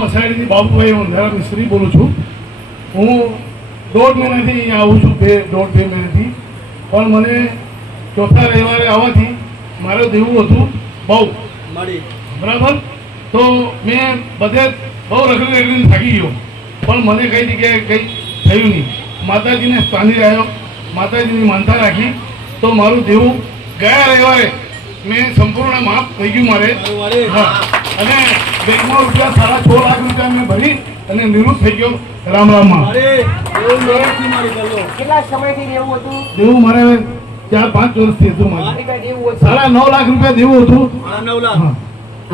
હું અસાડીથી બાબુભાઈ અંધારા મિસ્ત્રી બોલું છું. હું 1.5 મહિનાથી અહીંયા આવું છું, 1.5-2 મહિનાથી. પણ મને ચોથા રવિવારે આવવાથી મારું દેવું હતું બહુ બરાબર. તો મેં બધે બહુ રખડી થાકી ગયો, પણ મને કઈ જગ્યાએ કંઈ થયું નહીં. માતાજીને સ્થાને આવ્યો, માતાજીની માનતા રાખી, તો મારું દેવું ગયા રવિવારે મેં સંપૂર્ણ માફ થઈ ગયું મારે. હા, અને બેંકમાં રૂપિયા 6.5 લાખ રૂપિયા મેં ભરી અને નિવૃત્ત થઈ ગયો. રામ રામમાં. કેટલા સમયથી દેવું હતું? દેવું મારે 4-5 વર્ષથી હતું. મારે 9.5 લાખ રૂપિયા દેવું હતું.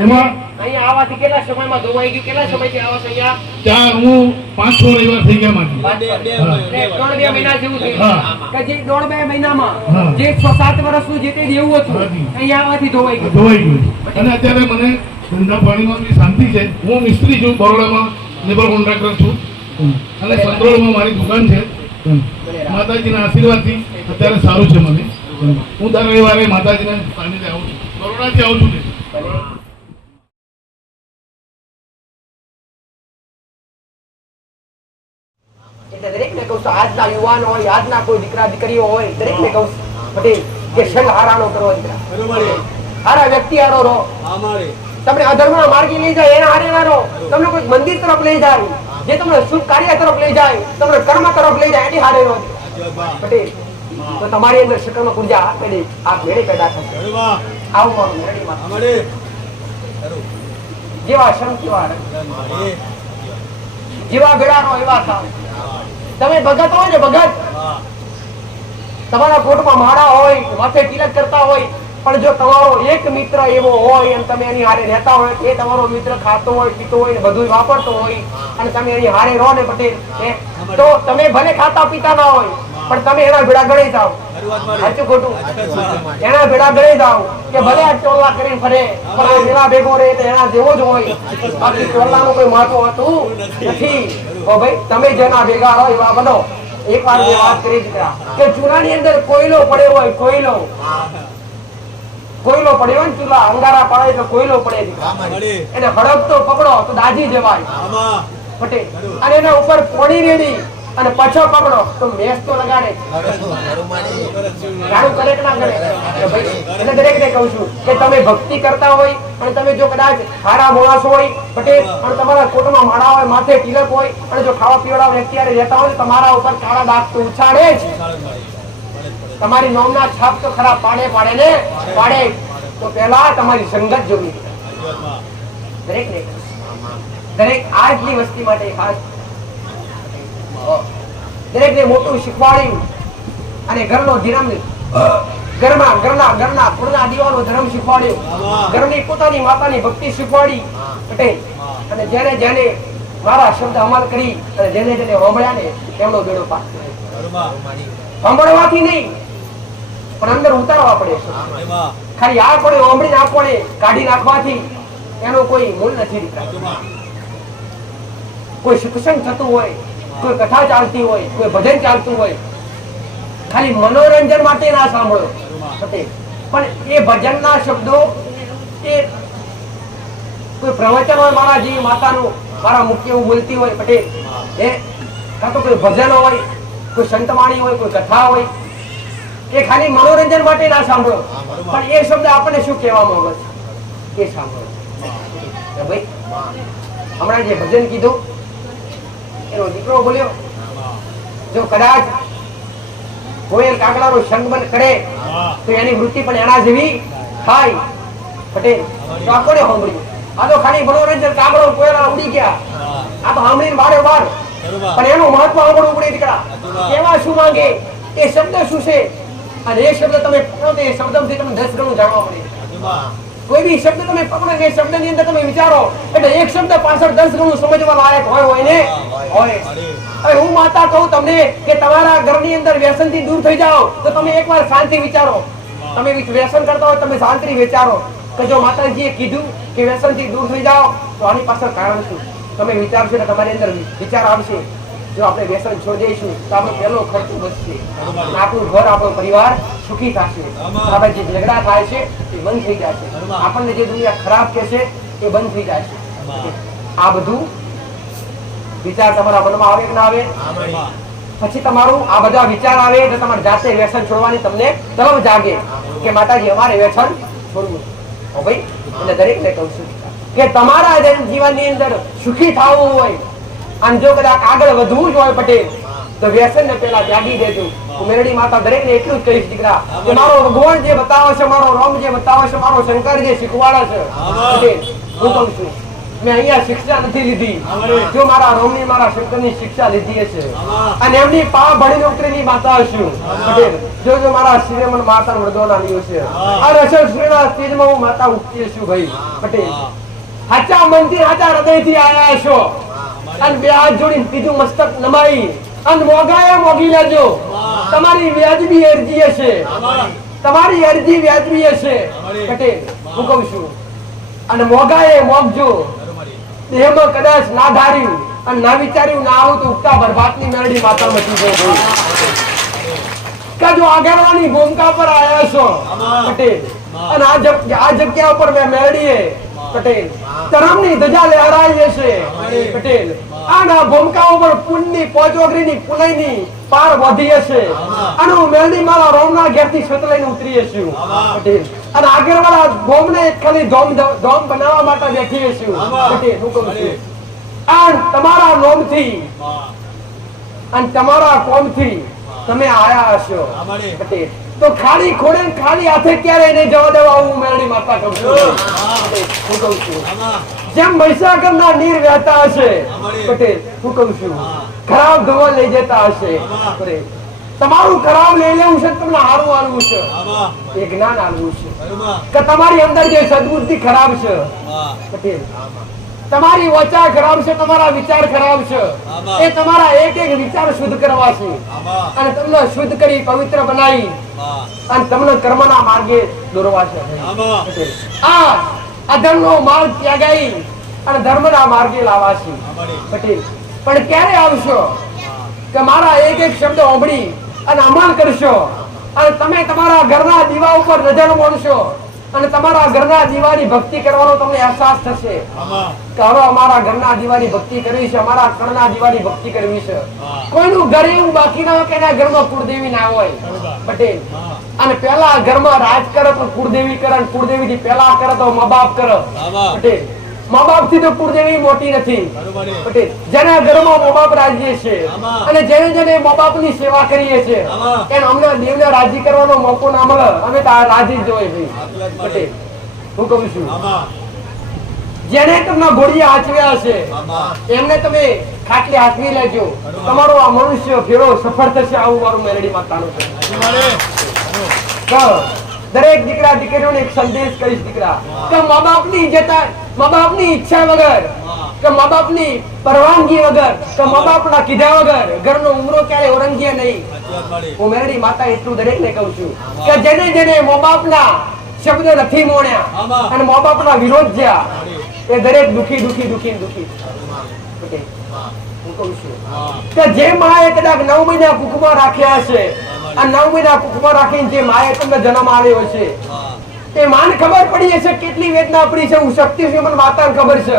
એમાં અહીંયા આવવાથી કેટલા સમયમાં ધોવાઈ ગયું? કેટલા સમયથી આવો છો અહીંયા? હું 5-6 રવિવાર થઈ ગયા મારી. 1.5-2 મહિના જેવું થયું. કે જે 1.5-2 મહિનામાં જે 6-7 વર્ષનું જે તે દેવું હતું અહીંયા આવવાથી ધોવાઈ ગયું. અને અત્યારે મને ધંધા પાણીમાં બી શાંતિ છે. હું મિસ્ત્રી છું, બરોડામાં લેબર કોન્ટ્રાક્ટર છું, અને સંતોળમાં મારી દુકાન છે. માતાજીના આશીર્વાદથી અત્યારે સારું છે મને. હું દર રવિવારે માતાજીને સાનિધ્ય આવું છું, બરોડાથી આવું છું. એટલે દરેકને કહું છું, આજના યુવાનો હોય, આજના કોઈ દીકરા દીકરીઓ હોય, દરેકને કહું છું પટેલ કે સંગ હારાનો કરો. હારા વ્યક્તિ હારો રહો. તમને અધર્મના માર્ગે લઈ જાય એના હારે ના રહો. તમને કોઈ મંદિર તરફ લઈ જાય, જે તમને શુભ કાર્ય તરફ લઈ જાય, તમને કર્મ તરફ લઈ જાય, એની હારે રહો પટેલ. તો તમારી અંદર શકલ ઉર્જા આ મેળે પેદા થશે. આવું મારું મેળડીમાં જેવા શંકીવા જેવા બેડાનો એવા થાવ. તમે ભગત હોય ને, ભગત તમારા કોટમાં માળા હોય, માથે તિલક કરતા હોય, પણ જો તમારો એક મિત્ર એવો હોય અને તમે એની હારે રહેતા હોય, એ તમારો મિત્ર ખાતો હોય, પીતો હોય, બધું વાપરતો હોય, અને તમે એની હારે રહો ને પટેલ, તો તમે ભલે ખાતા પીતા ના હોય, પણ તમે એના ભેડા ગળી જાઓ. સાચું ખોટું? એના ભેડા ગળી જાઓ કે ભલે આ ટોલા કરીને ફરે, પણ એના ભેગો રહે તો એના જેવો જ હોય. બાકી ટોલાનું કોઈ મહત્વ હોતું નથી. ભાઈ તમે જેના ભેગા રહો એવા બનો. એક વાર મેં વાત કરી દીકરા કે ચૂલાની અંદર કોયલો પડ્યો હોય, કોયલો પડ્યો હોય ને, ચૂલા અંગારા પડે તો કોયલો પડે દીકરા, એને હડકતો પકડો તો દાજી જવાય પટેલ. અને એના ઉપર પોણી રેડી અને પાછો પકડો તો મેસ તો લગાડે. ગાડું કરે કે ના કરે? એટલે દરેકને કહું છું કે તમે ભક્તિ કરતા હોય અને તમે જો કદાચ સારા માણસ હોય પટેલ, અને તમારા કોટમાં માળા હોય, માથે તિલક હોય, અને જો ખાવા પીવાના વ્યક્તિ રહેતા હોય, તમારા ઉપર કાળા દાગ તો ઉછાળે જ. તમારી નોમના છાપ તો ખરા પાડે ને પાડે. તો પહેલા તમારી સંગત જોવી દરેકને. દરેક આજની વસ્તી માટે ખાસ દરેકને મોટું શીખવાડ્યું, અને ઘરનો ધર્મ, ઘરના કુળના દીવાનો ધર્મ શીખવાડ્યો, ઘરની પોતાની માતાની ભક્તિ શીખવાડી પટેલ. અને જેને મારા શબ્દ અમલ કરી અને જેને સાંભળ્યા ને તેમનો બેડો પાર. સાંભળવાથી નહીં પણ અંદર ઉતારવા પડે. ખાલી આ પડે સાંભળી ના પડે કાઢી નાખવાથી એનો કોઈ મૂળ નથી દીકરા. કોઈ સત્સંગ થતું હોય, કોઈ કથા ચાલતી હોય, કોઈ ભજન ચાલતું હોય, ખાલી મનોરંજન માટે ના સાંભળો પણ એ ભજનના શબ્દો, એ કોઈ પ્રવચન હોય મારા જેવી માતાનું, મારા મુખ્ય એવું બોલતી હોય પટેલ, એ કાં તો કોઈ ભજન હોય, કોઈ સંતવાણી હોય, કોઈ કથા હોય, એ ખાલી મનોરંજન માટે ના સાંભળો પણ એ શબ્દ આપણને શું કહેવા માંગે છે એ સાંભળો. ભાઈ હમણાં જે ભજન કીધું એનો દીકરો બોલ્યો, જો કદાચ કોયલ કાગડાનો સંગબંધ કરે તો એની વૃત્તિ પણ એના જેવી થાય પટેલ. તો આ કોને સાંભળ્યું? આ તો ખાલી મનોરંજન, કાગડો કોયલા ઉડી ગયા, આ તો સાંભળીને બારે બાર. પણ એનું મહત્વ સાંભળવું પડે દીકરા. કેવા શું માંગે, એ શબ્દ શું છે, અને એ શબ્દ તમે પકડો તો એ શબ્દથી તમે 10 ગણું જાણવા મળે. કોઈ બી શબ્દ તમે પકડો કે શબ્દ ની અંદર તમે વિચારો એટલે એક શબ્દ પાછળ 10 ગણું સમજવા લાયક હોય ને હોય. હવે હું માતા કહું તમને કે તમારા ઘરની અંદર વ્યસન થી દૂર થઈ જાઓ તો તમે એકવાર શાંતિ વિચારો. તમે વ્યસન કરતા હોય તમે શાંતિ વિચારો કે જો માતાજીએ કીધું કે વ્યસન થી દૂર થઈ જાઓ તો આની પાછળ કારણ શું? તમે વિચારશો ને તમારી અંદર વિચાર આવશે. જો આપણે વ્યસન છોડી દઈશું તો આપણો પહેલો ખર્ચ બચશે, આપણું ઘર, આપણો પરિવાર સુખી થશે. આપણે જે ઝઘડા થાય છે એ બંધ થઈ જશે. આપણને જે દુનિયા ખરાબ કહે છે એ બંધ થઈ જશે. આ બધું વિચાર તમારા મનમાં આવે કે ના આવે? પછી તમારું આ બધા વિચાર આવે એટલે તમારે જાતે વ્યસન છોડવાની તમને તલબ જાગે કે માતાજી અમારે વ્યસન છોડવું. ભાઈ એટલે દરેકને કહું છું કે તમારા જીવનની અંદર સુખી થવું હોય અને જો કદાચ આગળ વધવું જ હોય પટેલ તો વ્યસન ને પેલા ત્યાગી દેજો. હું મેરડી માતા દરેકને એટલું જ કહીશ દીકરા કે મારો ભગવાન જે બતાવે છે, મારો રામ જે બતાવે છે, મારો શંકર જે શીખવાડે છે પટેલ હું કહું છું મેં અહીંયા શિક્ષા નથી લીધી. જો મારા રામની મારા શંકરની શિક્ષા લીધી હશે અને એમની પા ભણી નોકરીની માતા હશું પટેલ. જો મારા શ્રીમન માતા મૃદોના લીધો છે અને અસલ શ્રીના સ્ટેજમાં હું માતા ઉઠતી છું ભાઈ પટેલ. સાચા મનથી સાચા હૃદયથી આયા છો અને બે હાથ જોડીને કીધું મસ્તક નમાઈ અને મોગાએ મોગી લેજો. તમારી વ્યાજબી અરજી હશે, તમારી અરજી વ્યાજબી હશે પટેલ હું કહું છું. અને મોગાએ મોગજો. દેહમાં કદાચ ના ધાર્યું અને ના વિચાર્યું ના આવું તો ઉગતા બરબાદની મેરડી માતા મચી જાય. કે જો આગળવાની ભૂમિકા પર આયા છો પટેલ અને આ જગ્યા ઉપર મેં મેરડીએ પટેલ ધર્મની ધજા લહેરાઈ હશે પટેલ. આના ભૂમિકા ઉપર પુણ્યની પોચોગરીની પુલાઈની પાર વધી હશે અને હું મેરડી મારા રોમના ઘેરથી છત લઈને ઉતરી હશું પટેલ. અને આગળવાળા ગોમને ખાલી ધોમ બનાવવા માટે બેઠી હશું પટેલ હું કહું છું. અને તમારા નોમથી અને તમારા કોમથી તમે આયા હશો પટેલ તો ખાલી ખોડે ખાલી હાથે ક્યારે નહીં જવા દેવા હું મેરડી માતા કહું છું હું કહું છું. જેમ મહીસાગરના નીર વહેતા હશે પટેલ હું કહું છું ખરાબ ધોવા લઈ જતા હશે પટેલ. તમારું ખરાબ લઈ લેવું છે, તમને સારું આલવું છે, એ જ્ઞાન આલવું છે કે તમારી અંદર જે સદબુદ્ધિ ખરાબ છે પટેલ, તમારી વચા ખરાબ છે, તમારા વિચાર ખરાબ છે, એ તમારા એક એક વિચાર શુદ્ધ કરવા છે અને તમને શુદ્ધ કરી પવિત્ર બનાવી અને તમને કર્મના માર્ગે દોરવા છે. આ અધર્મનો માર્ગ ત્યાગાઈ અને ધર્મના માર્ગે લાવવા છે પટેલ. પણ ક્યારે આવશો કે મારા એક એક શબ્દ સાંભળી અને અમલ કરશો અને તમે તમારા ઘરના દીવા ઉપર નજર મોડશો અને તમારા ઘરના દીવાની ભક્તિ કરવાનો તમને અહેસાસ થશે કે હવે અમારા ઘરના દીવાની ભક્તિ કરવી છે, અમારા કણના દીવાની ભક્તિ કરવી છે. કોઈનું ઘર એવું બાકી ના હોય કે એના ઘરમાં કુળદેવી ના હોય પટેલ. અને પેલા ઘરમાં રાજ કરે તો કુળદેવી કરે અને કુળદેવી થી પેલા કરે તો મા બાપ કરે પટેલ. મા બાપ થી તો કુળદેવી મોટી નથી પટેલ. જેના ઘરમાં મા બાપ રાજી છે અને જેને જેને મા બાપ ની સેવા કરીએ છીએ એને અમને દેવને રાજી કરવાનો મોકો ના મળે અમે તો રાજી જ જોઈએ પટેલ હું કહું છું. જેને તમને ઘોડિયા હાચવ્યા હશે એમને તમે ખાટલી હાચવી લેજો. તમારો આ મનુષ્ય ફેરો સફળ થશે આવું મારું મેરડી માતાનું છે. દરેક દીકરા દીકરીઓને એક સંદેશ કહીશ દીકરા કે મા બાપની ઇજ્જત, મા બાપની ઈચ્છા વગર કે મા બાપની પરવાનગી વગર કે મા બાપના કીધા વગર ઘરનો ઉમરો ક્યારે ઓરંગીએ નહીં. હું મેરડી માતા એટલું દરેકને કહું છું કે જેને જેને મા બાપના શબ્દ નથી મોણ્યા અને મા બાપના વિરોધ જ્યાં એ દરેક દુખી દુખી દુખી દુખી હું કહું છું કે જે માએ કદાચ 9 મહિના કુકમાં રાખ્યા હશે આ 9 મહિના કુકમાં રાખીને જે માએ તમને જન્મ આપ્યો છે એ માને ખબર પડી હશે કેટલી વેદના પડી છે. હું શક્તિ છું મને માતાને ખબર છે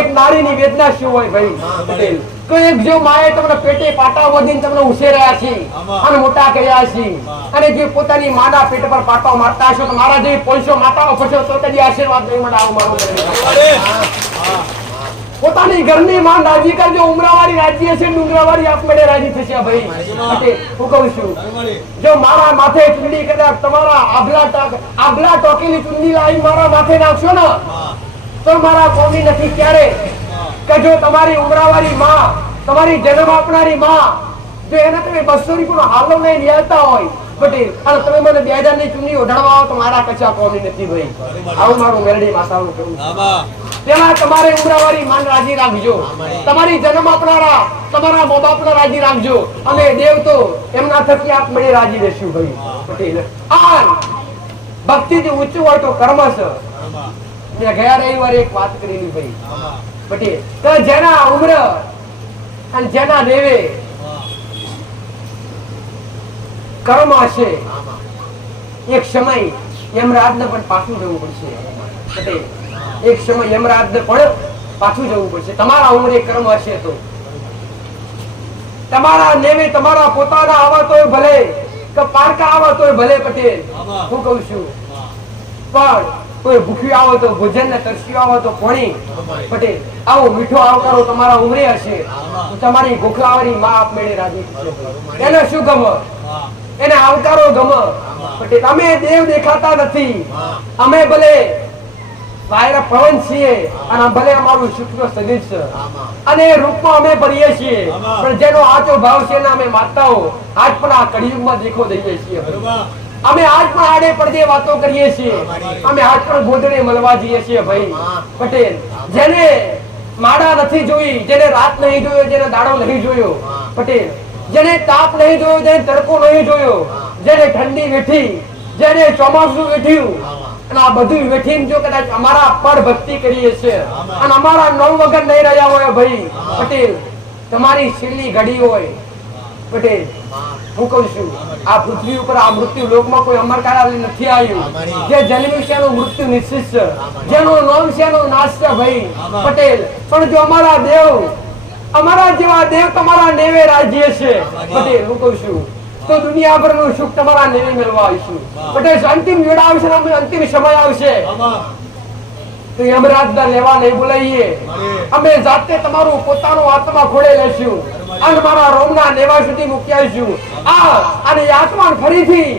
એક નારીની વેદના શું હોય ભાઈ પટેલ. તો એક જો માએ તમને પેટે પાટા વધીને તમને ઉછેર્યા છે અને મોટા કર્યા છે અને જે પોતાની માના પેટ પર પાટા મારતા હશો તો મારા જેવી 500 માતાઓ ફરશો તો કદી આશીર્વાદ નહીં મળે આવું મારું પોતાની ઘરની માં રાજી કરજો. ઉમરાવાળી રાજી હશે, ડુંગરાવાળી આપમેળે રાજી થશે ભાઈ. હું કહું છું જો મારા માથે ચુંડી કદાચ તમારા આગલા ટોકેલી ચુંડી લાવી મારા માથે નાખશો ને તો મારા કોમી નથી ક્યારે કે જો તમારી ઉમરાવાળી માં, તમારી જન્મ આપનારી માં જો એને તમે 200 રૂપિયાનો હાલો લઈને લેતા હોય પટેલ અને તમે મને 2000 ની ચુંડી ઓઢાડવા આવો તો મારા કચા કોમી નથી ભાઈ. આવું મારું મેરડી માતાનું કહેવું છે. પેલા તમારે ઉમરાવાળી માન રાજી રાખજો, તમારી જન્મ આપનારા તમારા મા બાપના રાજી રાખજો અને દેવ તો એમના થકી આપમેળે રાજી રહેશું ભાઈ પટેલ. આ ભક્તિ થી ઊંચું હોય તો કર્મ છે. મેં ગયા રવિવારે એક વાત કરેલી ભાઈ પટેલ કે જેના ઉમર અને જેના દેવે કર્મ હશે એક સમય યમરાજને પણ પાછું જવું પડશે પટેલ. એક સમય યમરાજને પણ પાછું જવું પડશે. તમારા ઉંમરે કર્મ હશે તો તમારા નેવે તમારા પોતાના આવા તોય ભલે કે પારકા આવા તોય ભલે પટેલ, હું કહું છું. પણ કોઈ ભૂખ્યું આવો તો ભોજન ને તરસ્યું આવો તો પાણી. પટેલ આવો મીઠો આવકારો તમારા ઉંમરે હશે તો તમારી ગોખલાવાળી માં આપમેળે રાજી થશે. એને શું ગમે? એને આવકારો ગમે. પટેલ અમે દેવ દેખાતા નથી, અમે ભલે વાયરા પવન છીએ અને ભલે અમારું શુક્ર શરીર છે અને એ રૂપમાં અમે ભરીએ છીએ, પણ જેનો આચો ભાવ છે ને અમે માતાઓ આજ પણ આ કળિયુગમાં દેખો દઈએ છીએ. અમે આજ પણ આડે પડદે વાતો કરીએ છીએ, અમે આજ પણ ગોદડે મળવા જઈએ છીએ ભાઈ. પટેલ જેને માળા નથી જોઈ, જેને રાત નહીં જોયો, જેને દાડો નહીં જોયો, પટેલ જેને તાપ નહીં જોયો, જેને તડકો નહીં જોયો, જેને ઠંડી વેઠી, જેને ચોમાસું વેઠ્યું અને આ બધું વેઠીને જો કદાચ અમારા પડ ભક્તિ કરીએ છીએ અને અમારા નવ વગર નહીં રહ્યા હોય ભાઈ પટેલ, તમારી છેલ્લી ઘડી હોય પટેલ, હું કહું છું આ પૃથ્વી ઉપર આ મૃત્યુ લોકમાં કોઈ અમરકારા નથી આવ્યું. જે જન્મ્યું છે એનું મૃત્યુ નિશ્ચિત છે, જેનું નામ છે એનો નાશ છે ભાઈ પટેલ. પણ જો અમારા દેવ, અમારા જેવા દેવ તમારા નેવે રાજ્ય છે પટેલ, હું કહું છું તો દુનિયાભરનું સુખ તમારા નેવે મેળવા આવીશું પટેલ. અંતિમ વેળા આવશે ને અંતિમ સમય આવશે તો યમરાજના લેવા નહીં બોલાવીએ, અમે જાતે તમારું પોતાનું આત્મા ખોડે લેશું અને મારા રોમના નેવા સુધી મૂકી આવીશું. અને આત્મા ફરીથી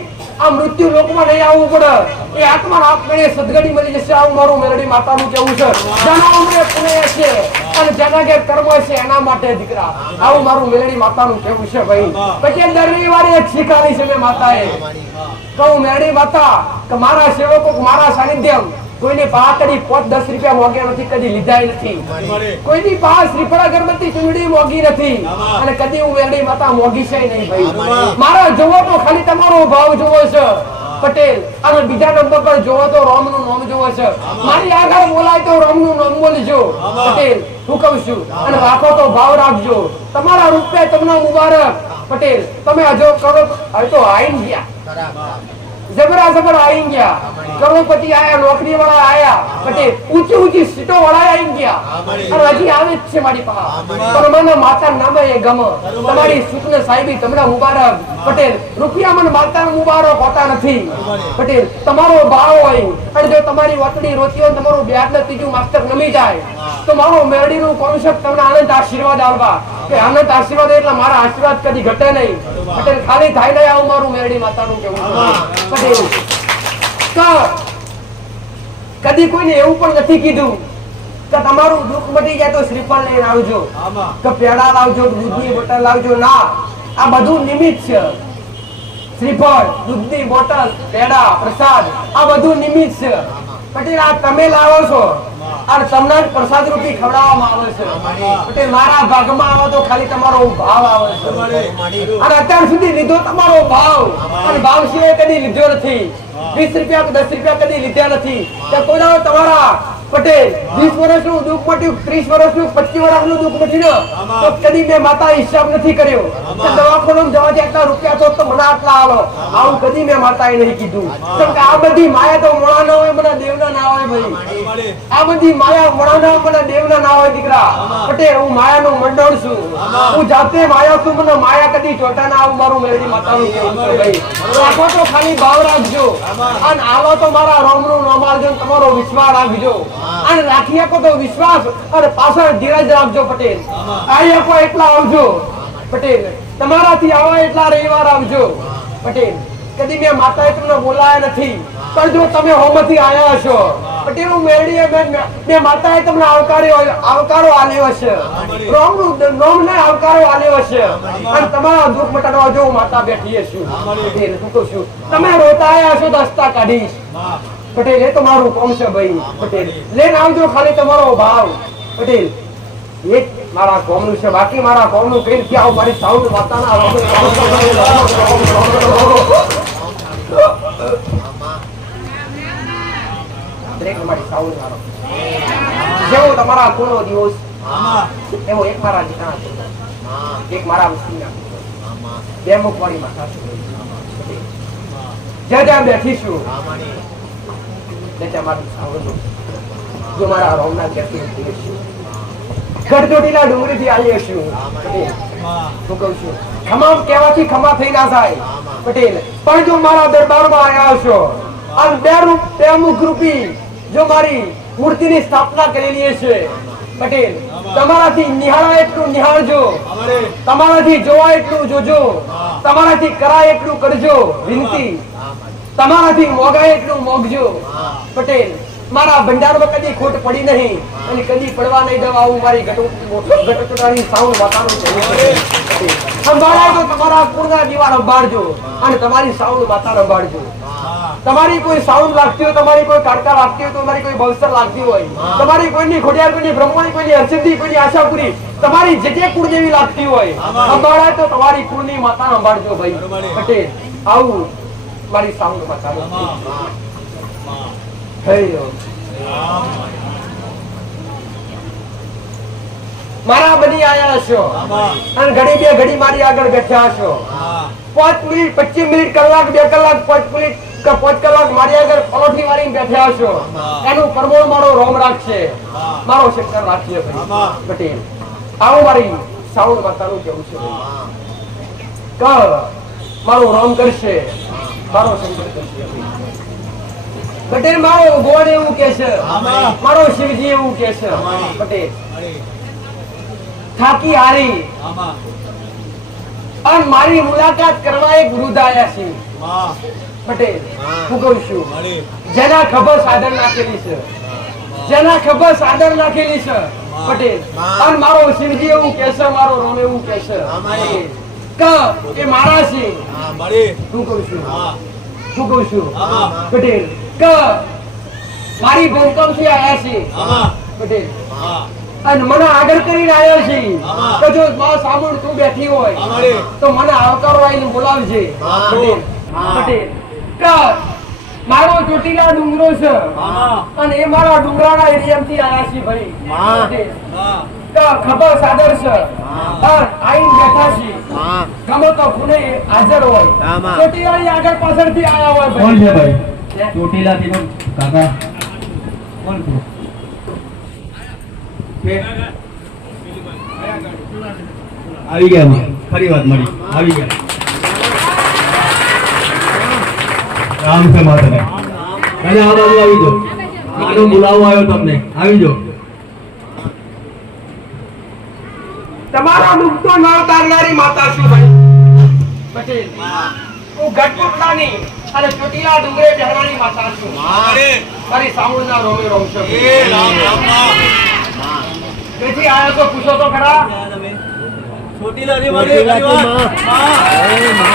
આ મૃત્યુ લોકમાં નહીં આવવું પડે, એ આત્મા આપને સદગડી મળી જશે. આવું મારું મેલડી માતાનું કેવું છે. જેના ઉમરે પુણ્ય છે અને જેના કે કર્મ છે એના માટે દીકરા, આવું મારું મેલડી માતાનું કેવું છે ભાઈ. પછી દર રવિવારે એક શીખાડી છે મેં માતાએ કહું મેલડી માતા કે મારા સેવકો મારા સાનિધ્યમ કોઈને પાતળી 5-10 રૂપિયા મોંઘા નથી કદી લીધા નથી, કોઈની પાસે શ્રીફળ અગરબત્તી ચૂંદડી મોંઘી નથી અને કદી હું મેલડી માતા મોંઘી છે નહીં ભાઈ. મારા જોવો તો ખાલી તમારો ભાવ જોવો છે પટેલ અને બીજા નંબર પર જોવો તો રામ નું નામ જોવો છે. મારી આગળ બોલાય તો રામ નું નામ બોલજો પટેલ, હું કહું છું. અને રાખો તો ભાવ રાખજો. તમારા રૂપે તમને મુબારક પટેલ. તમે હજો કરો હવે તો આઈ ગયા, જબરા જબર આવી ગયા, કરોડપતિ આયા, નોકરી વાળા આયા પટેલ, ઊંચી ઊંચી સીટો વાળા આવી ગયા અને હજી આવે જ છે મારી પાસે. પણ મને માતા નામે એ ગમે. તમારી સુખને સાહેબી તમને મુબારક પટેલ. રૂપિયા મને માતા મુબારક હોતા નથી પટેલ. તમારો ભાવ હોય અને જો તમારી વતડી રોતી હોય, તમારું બ્યાજ ને ત્રીજું માસ્ટર નમી જાય તો મારો મેરડી નું કોન્સેપ્ટ તમને આનંદ આશીર્વાદ આવવા કે આનંદ આશીર્વાદ એટલે મારા આશીર્વાદ કદી ઘટે નહીં પટેલ. ખાલી થાય નહીં આવું મારું મેરડી માતાનું કેવું પટેલ. કદી કોઈને એવું પણ નથી કીધું કે તમારું દુઃખ મટી જાય તો શ્રીફળ લઈને આવજો, કે પેડા લાવજો, દૂધની બોટલ લાવજો. ના, આ બધું નિમિત્ત છે. શ્રીફળ, દૂધની બોટલ, પેડા, પ્રસાદ આ બધું નિમિત્ત છે પટેલ. આ તમે લાવો છો અને તમને પ્રસાદ રૂપી ખવડાવવામાં આવે છે પટેલ. મારા ભાગમાં આવે તો ખાલી તમારો ભાવ આવે છે અને અત્યાર સુધી લીધો તમારો ભાવ અને ભાવ સિવાય કદી લીધો નથી. 20 રૂપિયા 10 રૂપિયા કદી લીધા નથી. કોઈ તમારા પટેલ 20 વર્ષનું દુઃખ મટ્યું, 30 વર્ષનું 25 વર્ષનું દુઃખ મટ્યું તો કદી મેં માતા હિસાબ નથી કર્યો કે દવાખાનામાં જવાથી આટલા રૂપિયા તો મને આટલા આલો. આવું કદી મેં માતાએ નહીં કીધું. કેમ કે આ બધી માયા તો મોણા ના હોય, મને દેવના ના હોય ભાઈ. આ બધી માયા મોણા ના હોય, મને દેવના ના હોય દીકરા પટેલ. હું માયાનું મંડળ છું, હું જાતે માયા છું, મને માયા કદી ચોટા ના આવું મારું મેરડી માતાનું કેવું છે ભાઈ. રાખો તો ખાલી ભાવ રાખજો અને આવો તો મારા રામનું નામ આવજો, તમારો વિશ્વાસ રાખજો અને રાખી શકો તો વિશ્વાસ અને પાછળ ધીરજ રાખજો પટેલ. આવી શકો એટલા આવજો પટેલ. તમારાથી આવા એટલા રવિવાર આવજો પટેલ. કદી મેં માતાએ તમને બોલાયા નથી, પણ જો તમે હોમથી આયા છો પટેલ, હું મેરડીએ મેં માતાએ તમને આવકારો આલ્યો છે, રોમનું નામ ને આવકારો આલ્યો છે અને તમારા દુઃખ મટાડવા જો હું માતા બેઠી છું પટેલ. શું કહું છું, તમે રોતા આયા છો તો હસતા કાઢીશ પટેલ. એ તો મારું કામ છે ભાઈ પટેલ. લઈને આવજો ખાલી તમારો ભાવ પટેલ. એક મારા કોમનું છે, બાકી મારા કોમનું કઈ નથી. આવું મારી સાઉન્ડ માતાના મારી સાઉન્ડ મારો જેવો તમારા કોનો દિવસ એવો એક મારા જીતા એક મારા મુસ્લિમ બે મુખવાળી માતા જ્યાં બેઠીશું જો મારા રોમના કેફી ગઢચોટીલા ડુંગરીથી આવ્યો છું પટેલ. હું કહું છું ખમા કહેવાથી ખમા થઈ ના થાય પટેલ. પણ જો મારા દરબારમાં આવ્યા છો અને બે મુખરૂપી જો મારી મૂર્તિની સ્થાપના કરેલી છે પટેલ, તમારાથી નિહાળા એટલું નિહાળજો, તમારાથી જોવા એટલું જોજો, તમારાથી કરાય એટલું કરજો વિનંતી, તમારાથી મોગાય એટલું મોગજો પટેલ. મારા ભંડારમાં કદી ખોટ પડી નહીં અને કદી પડવા નહીં દઉં. આવું મારી ગટોટાની સાઉન્ડ વાતાવરણ સંભાળાય તો તમારા કુળના દીવા સંભાળજો અને તમારી સાઉન્ડ માતા સંભાળજો. તમારી કોઈ સાઉન્ડ લાગતી હોય, તમારી કોઈ કાડકા લાગતી હોય, તમારી કોઈ ભવસર લાગતી હોય, તમારી કોઈની ખોડિયાર, કોઈની બ્રહ્મણી, કોઈની હરસિદ્ધિ, કોઈની આશાપુરી, તમારી જે કુળદેવી લાગતી હોય સંભાળાય તો તમારી કુળની માતા સંભાળજો ભાઈ પટેલ. આવું મારી સાઉન્ડ માતા મારા બની આયા છો અને ઘડી બે ઘડી મારી આગળ બેઠા છો. 5 મિનિટ 25 મિનિટ કલાક 2 કલાક 5 મિનિટ 5 કલાક મારી આગળ પલોઠી મારીને બેઠા છો. એનું પરમોણ મારો રોમ રાખશે, મારો શંકર રાખશે પટેલ. આવું મારી સાઉન્ડ માતાનું કેવું છે કે મારું રોમ કરશે, મારો શંકર કરશે પટેલ. મારો ગોળ એવું કે છે, મારો શિવજી એવું કે છે પટેલ. થાકી હારી અને મારી મુલાકાત કરવા એક વૃદ્ધ આયા છે પટેલ. હું કહું છું જેના ખબર સાદર નાખેલી છે, જેના ખબર સાદર નાખેલી છે પટેલ. અને મારો શિવજી એવું કે છે, મારો રોમ એવું કે છે કે એ મારા છે. હું કહું છું પટેલ કે મારી ભૂકંપ થી આયા છે પટેલ અને મને આગળ કરીને આવ્યો છે કે જો મારા સામું તું બેઠી હોય તો મને આવકારો આવીને બોલાવજે પટેલ. કે મારો ચોટીલા ડુંગરો છે અને એ મારા ડુંગરાના એરિયામાંથી આવ્યા છે ભાઈ પટેલ. કે ખબર સાદર છે આઈને બેઠા છે ગમે તો ખૂણે હાજર હોય. ચોટીલાની આગળ પાછળથી આવ્યા હોય કોણ છે ભાઈ? ચોટીલાથી નો કાકા કોણ છે? આવી ગયા, ફરી વાત મળી, આવી ગયા. રામ છે માતાને. અને આ બાજુ આવી જાઓ, આનો બોલાવો આવ્યો તમને, આવી જાઓ. તમારો ડૂબતો નળ તારનારી માતા છું ભાઈ પટેલ. હું ગઢપુરલાની અને ચોટીલા ડુંગરે બેહવાની માતા છું. મારી સાઉન્ડના રોમે રોમ છું. તેથી આયો તો પૂછો તો ખરા.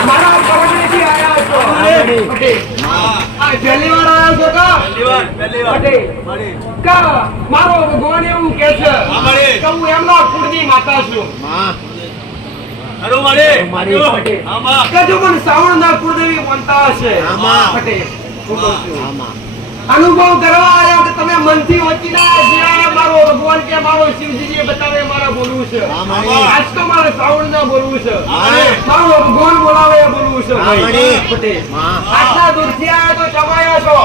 મારા પરગણીથી આયા છો પટેલ. આ પહેલી વાર આયા છો કા પટેલ? કા મારો ભગવાન એવું કે છે કે હું એમના કુળની માતા છું. કે જો મને શ્રાવણના કુળદેવી બનતા હશે પટેલ. હું કહું છું અનુભવ કરવા આવ્યા કે તમે મનથી ઓછીના જે મારો ભગવાન કે મારો શિવજીએ બતાવે મારા બોલવું છે. આજ તો મારે શ્રાવણના બોલવું છે, મારો ભગવાન બોલાવે એ બોલવું છે ભાઈ પટેલ. આટલા દૂરથી આવ્યા તો જમાયા છો.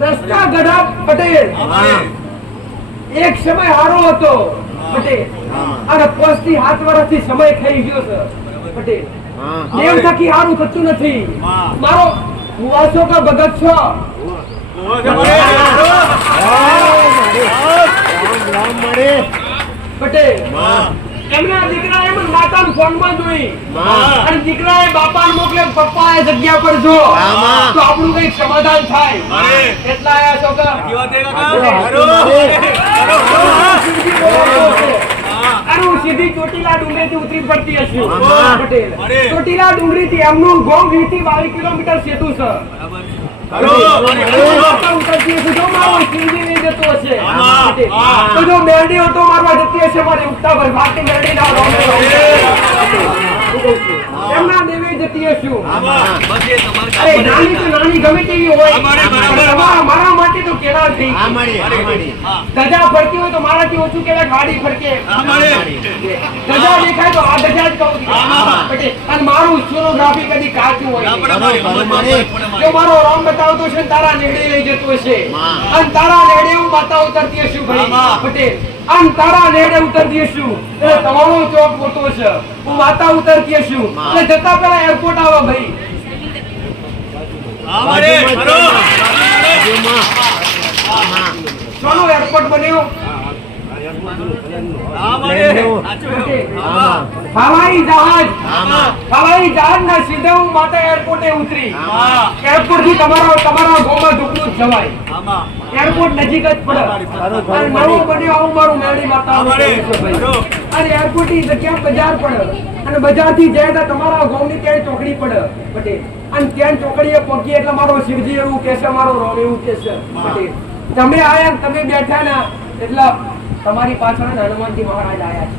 રસ્તા ગઢા પટેલ એક સમય હારો હતો પટેલ અને 5 થી 7 વર્ષથી સમય થઈ ગયો છે પટેલ. દેવ થકી હારું થતું નથી. મારો મુવાસો કા ભગત છો પટેલ. એમના દીકરા એમ માતાનું ફોનમાં જોઈ અને દીકરાએ બાપાને મોકલે પપ્પા એ જગ્યા પર જો તો આપણું કઈક સમાધાન થાય. એટલા આયા છો કે સીધી ચોટીલા ડુંગરીથી ઉતરી પડતી હશે પટેલ. ચોટીલા ડુંગરીથી એમનું ગોમ 20 થી 22 કિલોમીટર સેતું છે. મારા માટે તો કેના થઈ ધજા ફરતી હોય તો મારાથી ઓછું કહેવાય ગાડી ફરકે ધજા દેખાય તો આ ધજા જ કહું છું. અને મારું સોનોગ્રાફી કદી કાચું હોય જો મારો રામ બતાવતો છે ને તારા નેડે લઈ જતો છે અને તારા નેડે હું માતા ઉતરતી હશું ભાઈ પટેલ અને તારા નેડે ઉતરતી હશું એટલે તમારો ચોક મોટો છે હું માતા ઉતરતી હશું એટલે જતા પહેલા એરપોર્ટ આવે ભાઈ સોનો એરપોર્ટ બન્યો હવાઈ જહાજ ના સીધે હું માતા એરપોર્ટે ઉતરી એરપોર્ટ થી તમારા ગામમાં ઢુકલું જ જવાય એરપોર્ટ નજીક જ પડે અને નવું બન્યો આવું મારું મેળી માતા અને એરપોર્ટ ની જગ્યા બજાર પડે અને બજાર થી જાય તો તમારા ગામની ત્યાં ચોકડી પડે પટેલ અને ત્યાં ચોકડીએ પહોંચીએ એટલે મારો શિવજી એવું કહેશે મારો રોમ એવું કહેશે પટેલ તમે આયા તમે બેઠા ને એટલે તમારી પાછળ હનુમાનજી મહારાજ આયા છે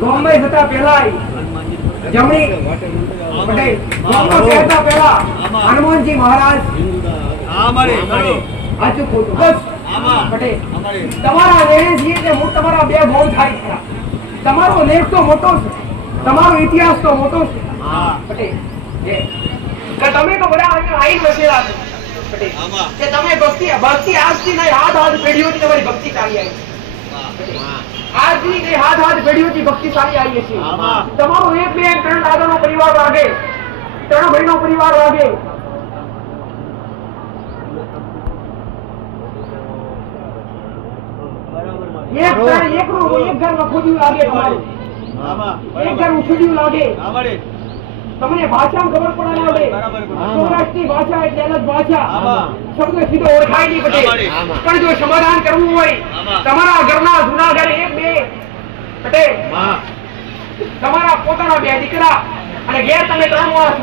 ગામમાં જતા પહેલા જમણી પટેલ ગામમાં પહેરતા પહેલા હનુમાનજી મહારાજ સાચું ખોટું બસ પટેલ તમારા નેણે છીએ એટલે હું તમારા બે ભાવ થાય છે તમારો લેખ તો મોટો છે તમારો ઇતિહાસ તો મોટો છે પટેલ તમે તો બધા અહીંયા આઈ બસેલા છો પટેલ કે તમે ભક્તિ આજથી નહીં હાથ પેઢીઓથી તમારી ભક્તિ ચાલી આવી આજની નહીં હાથ પેઢીઓથી ભક્તિ ચાલી આવી છે તમારો એક બે ત્રણ દાદાનો પરિવાર લાગે ત્રણ ભાઈનો પરિવાર લાગે એક ઘર નખોદ્યું લાગે તમારું એક ઘર ઉછળ્યું લાગે તમને ભાષામાં ખબર પડે ના પડે સૌરાષ્ટ્રની ભાષા એટલે અલગ ભાષા શબ્દ સીધો ઓળખાય નહીં પડે પણ જો સમાધાન કરવું હોય તમારા ઘરના જૂના ઘરે એક બે પટેલ તમારા પોતાના બે દીકરા અને ઘેર તમે ત્રણ માણસ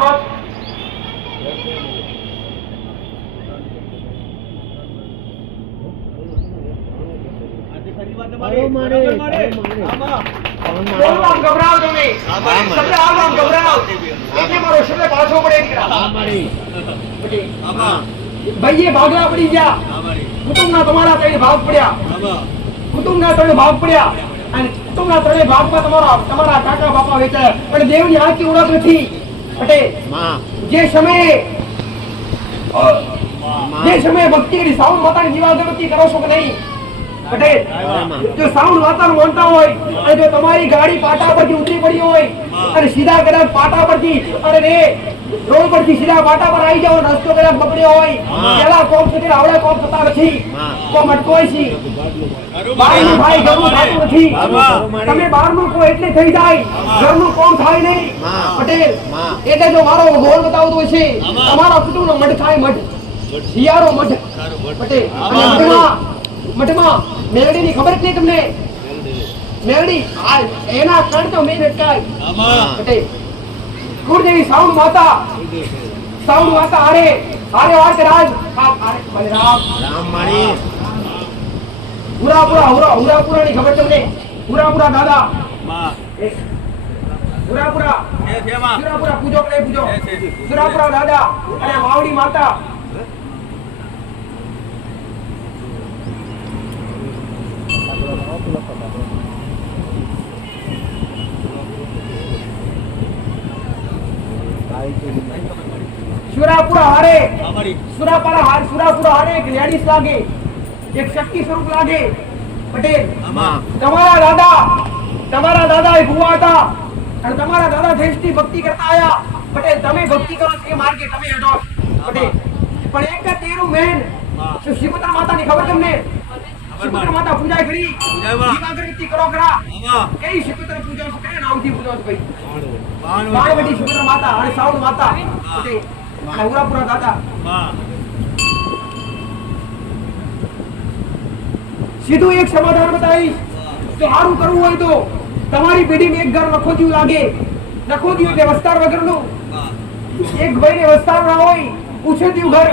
ગભરાવ તમે એટલે મારો શબ્દ પાછો પડે ભાઈ ભાગલા પડી ગયા કુટુંબના તમારા ત્રણ ભાગ પડ્યા કુટુંબના ત્રણ ભાગ પડ્યા અને કુટુંબના ત્રણેય ભાગમાં તમારા કાકા બાપા વેચાયા પણ દેવની હાથની ઓળખ નથી પટેલ જે સમયે ભક્તિ કરી સાઉન્ડ માતાની દીવાગરબત્તી કરો છો કે નહીં પટેલ જો સાઉન્ડ માતાનું માનતા હોય અને જો તમારી ગાડી પાટા પરથી ઉતરી પડી હોય અને સીધા કદાચ પાટા પરથી અને રે રોડ પરથી સીધા પાટા પર આવી જાવ રસ્તો કદાચ બગડ્યો હોય પેલા કોમ સુધી આવડે કોમ થતા નથી કોમ અટકોય છે બહારનું ભાઈ ઘરનું થતું નથી તમે બહારનું કો એટલે થઈ જાય ઘરનું કોમ થાય નહીં પટેલ એટલે જો મારો ગોળ બતાવતો છે તમારા કુટુંબનો મઠ થાય મઠ શિયાળો મઠ પટેલ મઠમાં મેલડીની ખબર જ નહીં તમને મેલડી એના કણ તો મેં અટકાય પટેલ કુળદેવી સાઉન્ડ માતા હારે વાર રાજ રામ માણી હુરાપુરા ની ખબર તમને હુરાપુરા દાદા હુરાપુરા પૂજો કે પૂજો હુરાપુરા દાદા અને માવડી માતા સુરાપુરા હારે એક લેડીઝ લાગે એક શક્તિ સ્વરૂપ લાગે પટેલ તમારા દાદા એક હુવા હતા અને તમારા દાદા દેશની ભક્તિ કરતા આયા પટેલ તમે ભક્તિ કરો એ માર્ગે તમે હેડો પટેલ પણ એક જ તેરું મેન શિવતા માતાની ખબર તમને શિવતા માતા પૂજા કરી દીવાગરબત્તી કરો કરા કઈ શિવતા પૂજા છો કયા નામથી પૂજો છો ભાઈ બાણવટી શિવતા માતા અને સાઉન્ડ માતા પટેલ હુરાપુરા દાદા સીધું એક સમાધાન બતાવીશ તો સારું કરવું હોય તો તમારી પેઢીમાં એક ઘર નખોદ્યું લાગે નખોદ્યું એટલે વસ્તાર વગરનું એક ભાઈને વસ્તાર ના હોય ઉછેદ્યું ઘર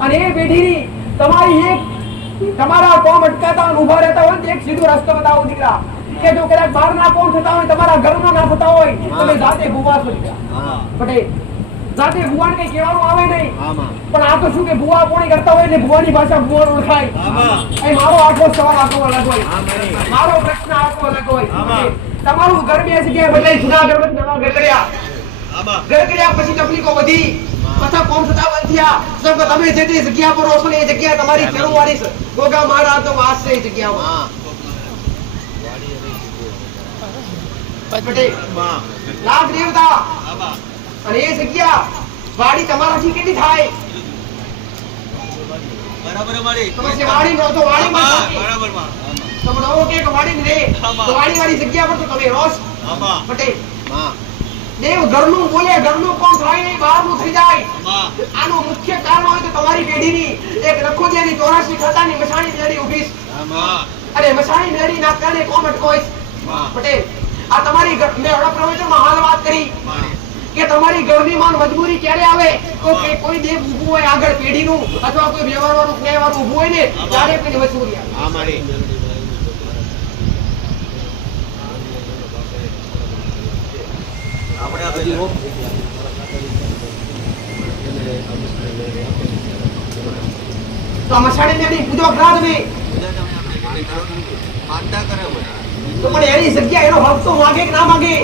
અને એ પેઢીની તમારી એક તમારા કોમ અટકાતા ઉભા રહેતા હોય એક સીધો રસ્તો બતાવો દીકરા કે જો કદાચ બહારના કોણ થતા હોય તમારા ઘરના ના થતા હોય તમે જાતે ભુવા છો પટેલ જાતે ભુવાને કઈ કહેવાનું આવે નહીં પણ આ તો શું કે ભુવા કોણી કરતા હોય એટલે ભુવાની ભાષા ભુવા ઓળખાય એ મારો આખો સવાલ આખો અલગ હોય મારો પ્રશ્ન આખો અલગ હોય તમારું ઘર બે જગ્યાએ બદલાઈ જૂનાગઢ નવા ગરગડ્યા પછી તકલીફો વધી પાછા કોમ થતા બંધ થયા સબ તમે જે તે જગ્યા પર રહો છો એ જગ્યા તમારી ખેડૂવાળી છે ગોગા મારા તો વાસ છે એ જગ્યામાં પટેલ નાગ દેવતા અને એ જગ્યા વાડી તમારાથી કેટલી થાય બરાબર મારી તમે વાડી નો તો વાડીમાં બરાબરમાં તમે નવો કે વાડી ને તો વાડી જગ્યા પર તો તમે રોસ પટેલ દેવ ઘરનું બોલે ઘરનું કોણ થાય નહીં બહારનું થઈ જાય આનું મુખ્ય કારણ હોય તો તમારી પેઢીની એક રખોદિયાની 84 ખાતાની મસાણી મેળી ઊભી અને મસાણી મેળી ના કારણે કોમ અટકોય પટેલ આ તમારી મેં હળા પ્રવચનમાં હાલ વાત કરી કે તમારી ઘરની માં મજબૂરી ક્યારે આવે તો કે કોઈ દેવ ઊભું હોય આગળ પેઢીનું અથવા કોઈ વ્યવહારવાળું ન્યાયવાળું ઊભું હોય ને ત્યારે કોઈ મજબૂરી આવે હા મારી આપણે આ બધી તો મસાણી મેળી પૂજો ખરા તમે માનતા કરે તો પણ એની જગ્યા એનો હક તો માંગે કે ના માંગે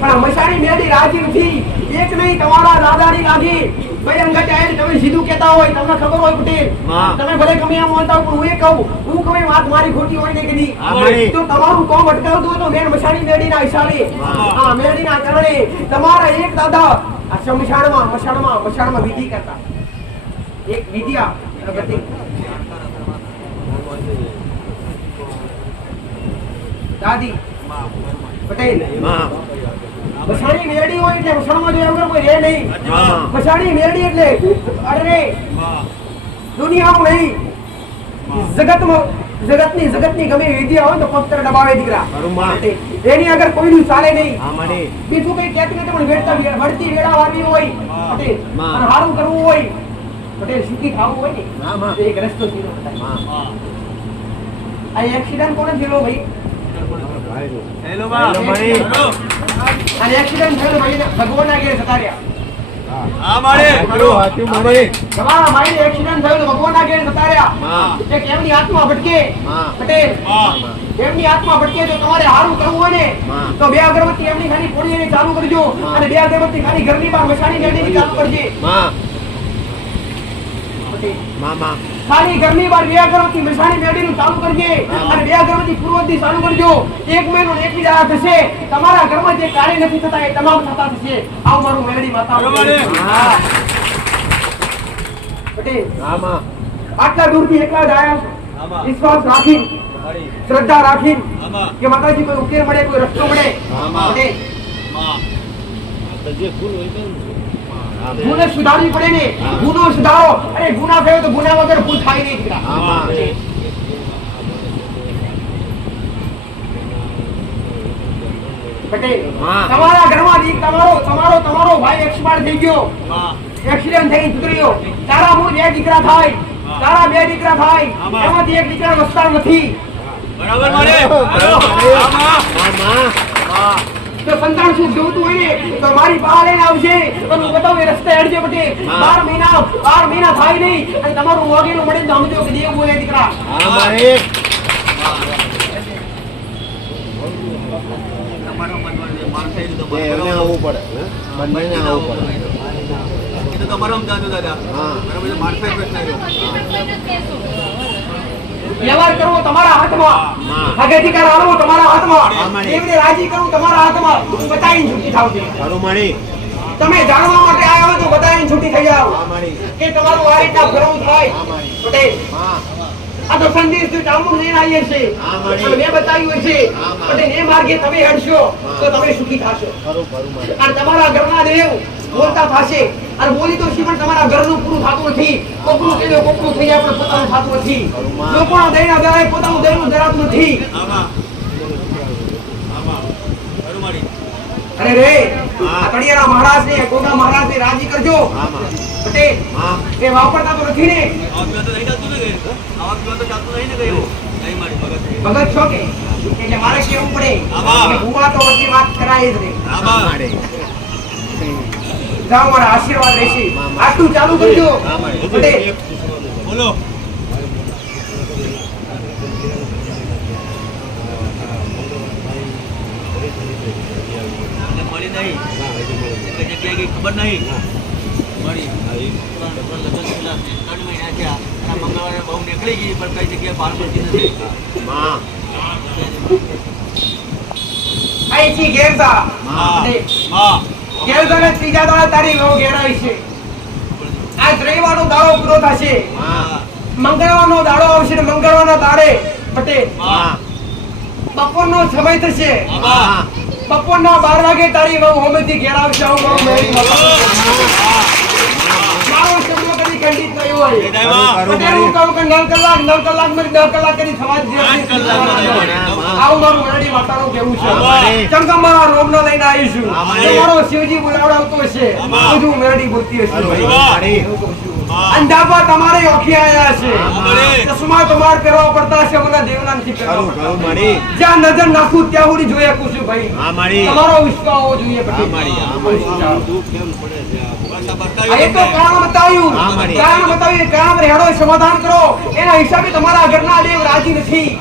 પણ મસાણી મેળી રાજી નથી એક નહીં તમારા દાદાની લાગી ભાઈ અંગત આયે તમે સીધું કહેતા હોય તમને ખબર હોય પટેલ તમે ભલે ગમે એમ માનતા હો પણ હું એ કહું હું કઈ વાત મારી ખોટી હોય ને કદી તો તમારું કોમ અટકાવતું હોય તો મેં મસાણી મેળીના હિસાબે હા મેળીના કારણે તમારા એક દાદા આ મસાણમાં વિધિ કરતા એક વિદ્યા પ્રગતિ દાદી પટેલ મસાણી મેળી હોય એટલે મસાણમાં જોયા વગર કોઈ રહે નહીં મસાણી મેળી એટલે અરે દુનિયામાં નહીં જગતની ગમે વિદ્યા હોય તો પથ્થર દબાવે દીકરા એની આગળ કોઈનું ચાલે નહીં બીજું કઈ ટેકનિક પણ વળતી વેળા વાળવી હોય પટેલ અને હારું કરવું હોય પટેલ સુખી ખાવું હોય ને તો એક રસ્તો થયો આ એક્સિડન્ટ કોને થયો ભાઈ હેલો મારી અને એક્સિડન્ટ થયો ભાઈ ભગવાનના ઘેર જતા રહ્યા હા મારી તમારા ભાઈ એક્સિડન્ટ થયો તો ભગવાનના ઘેર જતા રહ્યા એક એમની આત્મા ભટકે પટેલ એમની આત્મા ભટકે તો તમારે હારું કરવું હોય ને તો બે અગરબત્તી એમની ખાલી પોડી એને ચાલુ કરજો અને બે અગરબત્તી ખાલી ઘરની બહાર મસાણી મેળીની ચાલુ કરજે ખાલી ઘરની બહાર બે અગરબત્તી મસાણી મેળીનું ચાલુ કરજે અને બે અગરબત્તી પૂર્વથી ચાલુ કરજો એક મહિનો એકવી દાડા થશે તમારા ઘરમાં જે કાર્ય નથી થતા એ તમામ થતા થશે આવ મારું મેળડી માતા પટેલ આટલા દૂરથી એકલા જ આયા વિશ્વાસ રાખી શ્રદ્ધા રાખી કે માતાજી કોઈ ઉકેલ મળે કોઈ રસ્તો મળે ગુને સુધારવી પડે ને ગુનો સુધારો અરે ગુના થયો તો ગુના વગર ભૂલ થાય નહીં પટેલ તમારા ઘરમાં તમારો ભાઈ એક્સપાયર થઈ ગયો એક્સિડન્ટ થઈ ઉતર્યો તારા મૂળ બે દીકરા થાય એમાંથી એક દીકરા વસતા નથી બરાબર મારે તો સંતાન સુખ જોતું હોય ને તો મારી બહાર લઈને આવશે પણ હું બતાવું એ રસ્તે હેડજે પટેલ 12 મહિના થાય નહીં અને તમારું વાગેલું મળે તો સમજો કે દેવ બોલે દીકરા વ્યવહાર કરવો તમારા હાથમાં હગેથી કરવો તમારા હાથમાં એમને રાજી કરવું તમારા હાથમાં બતાવીને છૂટી થાવ તમે જાણવા માટે આવ્યા હોય તો બતાવીને છૂટી થઈ જાવ કે તમારું આ રીતના ભરવું થાય પટેલ આ તો સંદેશ જો ચામુંડ લઈને આવીએ છે અને મેં બતાવ્યું છે પટેલ એ માર્ગે તમે હેડશો તો તમે સુખી થશો અને તમારા ઘરના દેવ બોલતા થશે અને બોલી તો શી પણ તમારા ઘરનું પૂરું થતું નથી કોકરું કે કોકરું થઈ જાય પણ પોતાનું થતું નથી લોકોના દયના દરાય પોતાનું દયનું ધરાતું નથી અરે રે આ તળિયાના મહારાજને ગોગા મહારાજને રાજી કરજો પટેલ એ વાપરતા તો નથી ને આવા તો નહીં ચાલતું ને આવા તો ચાલતું નહીં ને ગયું નહીં મારી ભગત ભગત છો કે એટલે મારે કેવું પડે કે ભૂવા તો વચ્ચે વાત કરાય જ ને જાઓ મારા આશીર્વાદ રહેશે આટલું ચાલુ કરજો પટેલ બોલો મળી નહીં કઈ જગ્યાએ ગઈ ખબર નહીં મળી લગ્ન થયેલા 3 મહિના થયા આ મંગળવારે બહુ નીકળી ગઈ પણ કઈ જગ્યાએ પાર પડતી નથી અહીંથી ઘેર જા ઘેર જાને ત્રીજા દાડે તારી વહુ ઘેર આવી છે આજ રવિવારનો દાડો પૂરો થશે મંગળવારનો દાડો આવશે ને મંગળવારના દાડે પટેલ બપોરનો સમય થશે બપોરના 12 વાગે તારી વહુ હોમેથી ઘેર આવશે હું બહુ મેરી મારો શબ્દ કદી ખંડિત નહીં હોય પટેલ હું કહું કે 9 કલાક મારી 10 કલાક કરી થવા જ આવું મારું મેરડી વાતાનું કેવું છે ચંગમા રોમનો લઈને આવીશું મારો શિવજી બોલાવડાવતો છે બધું મેરડી બોલતી હશે અંધાપા તમારે ઓખી આયા છે ચશ્મા તમાર પહેરવા પડતા છે મને દેવના નથી પહેરવા જ્યાં નજર નાખું ત્યાં સુધી જોઈએ કુછું ભાઈ તમારો વિશ્વાસ હોવો જોઈએ એ તો કારણ બતાવ્યું કામ રેડો સમાધાન કરો એના હિસાબે તમારા ઘરના દેવ રાજી નથી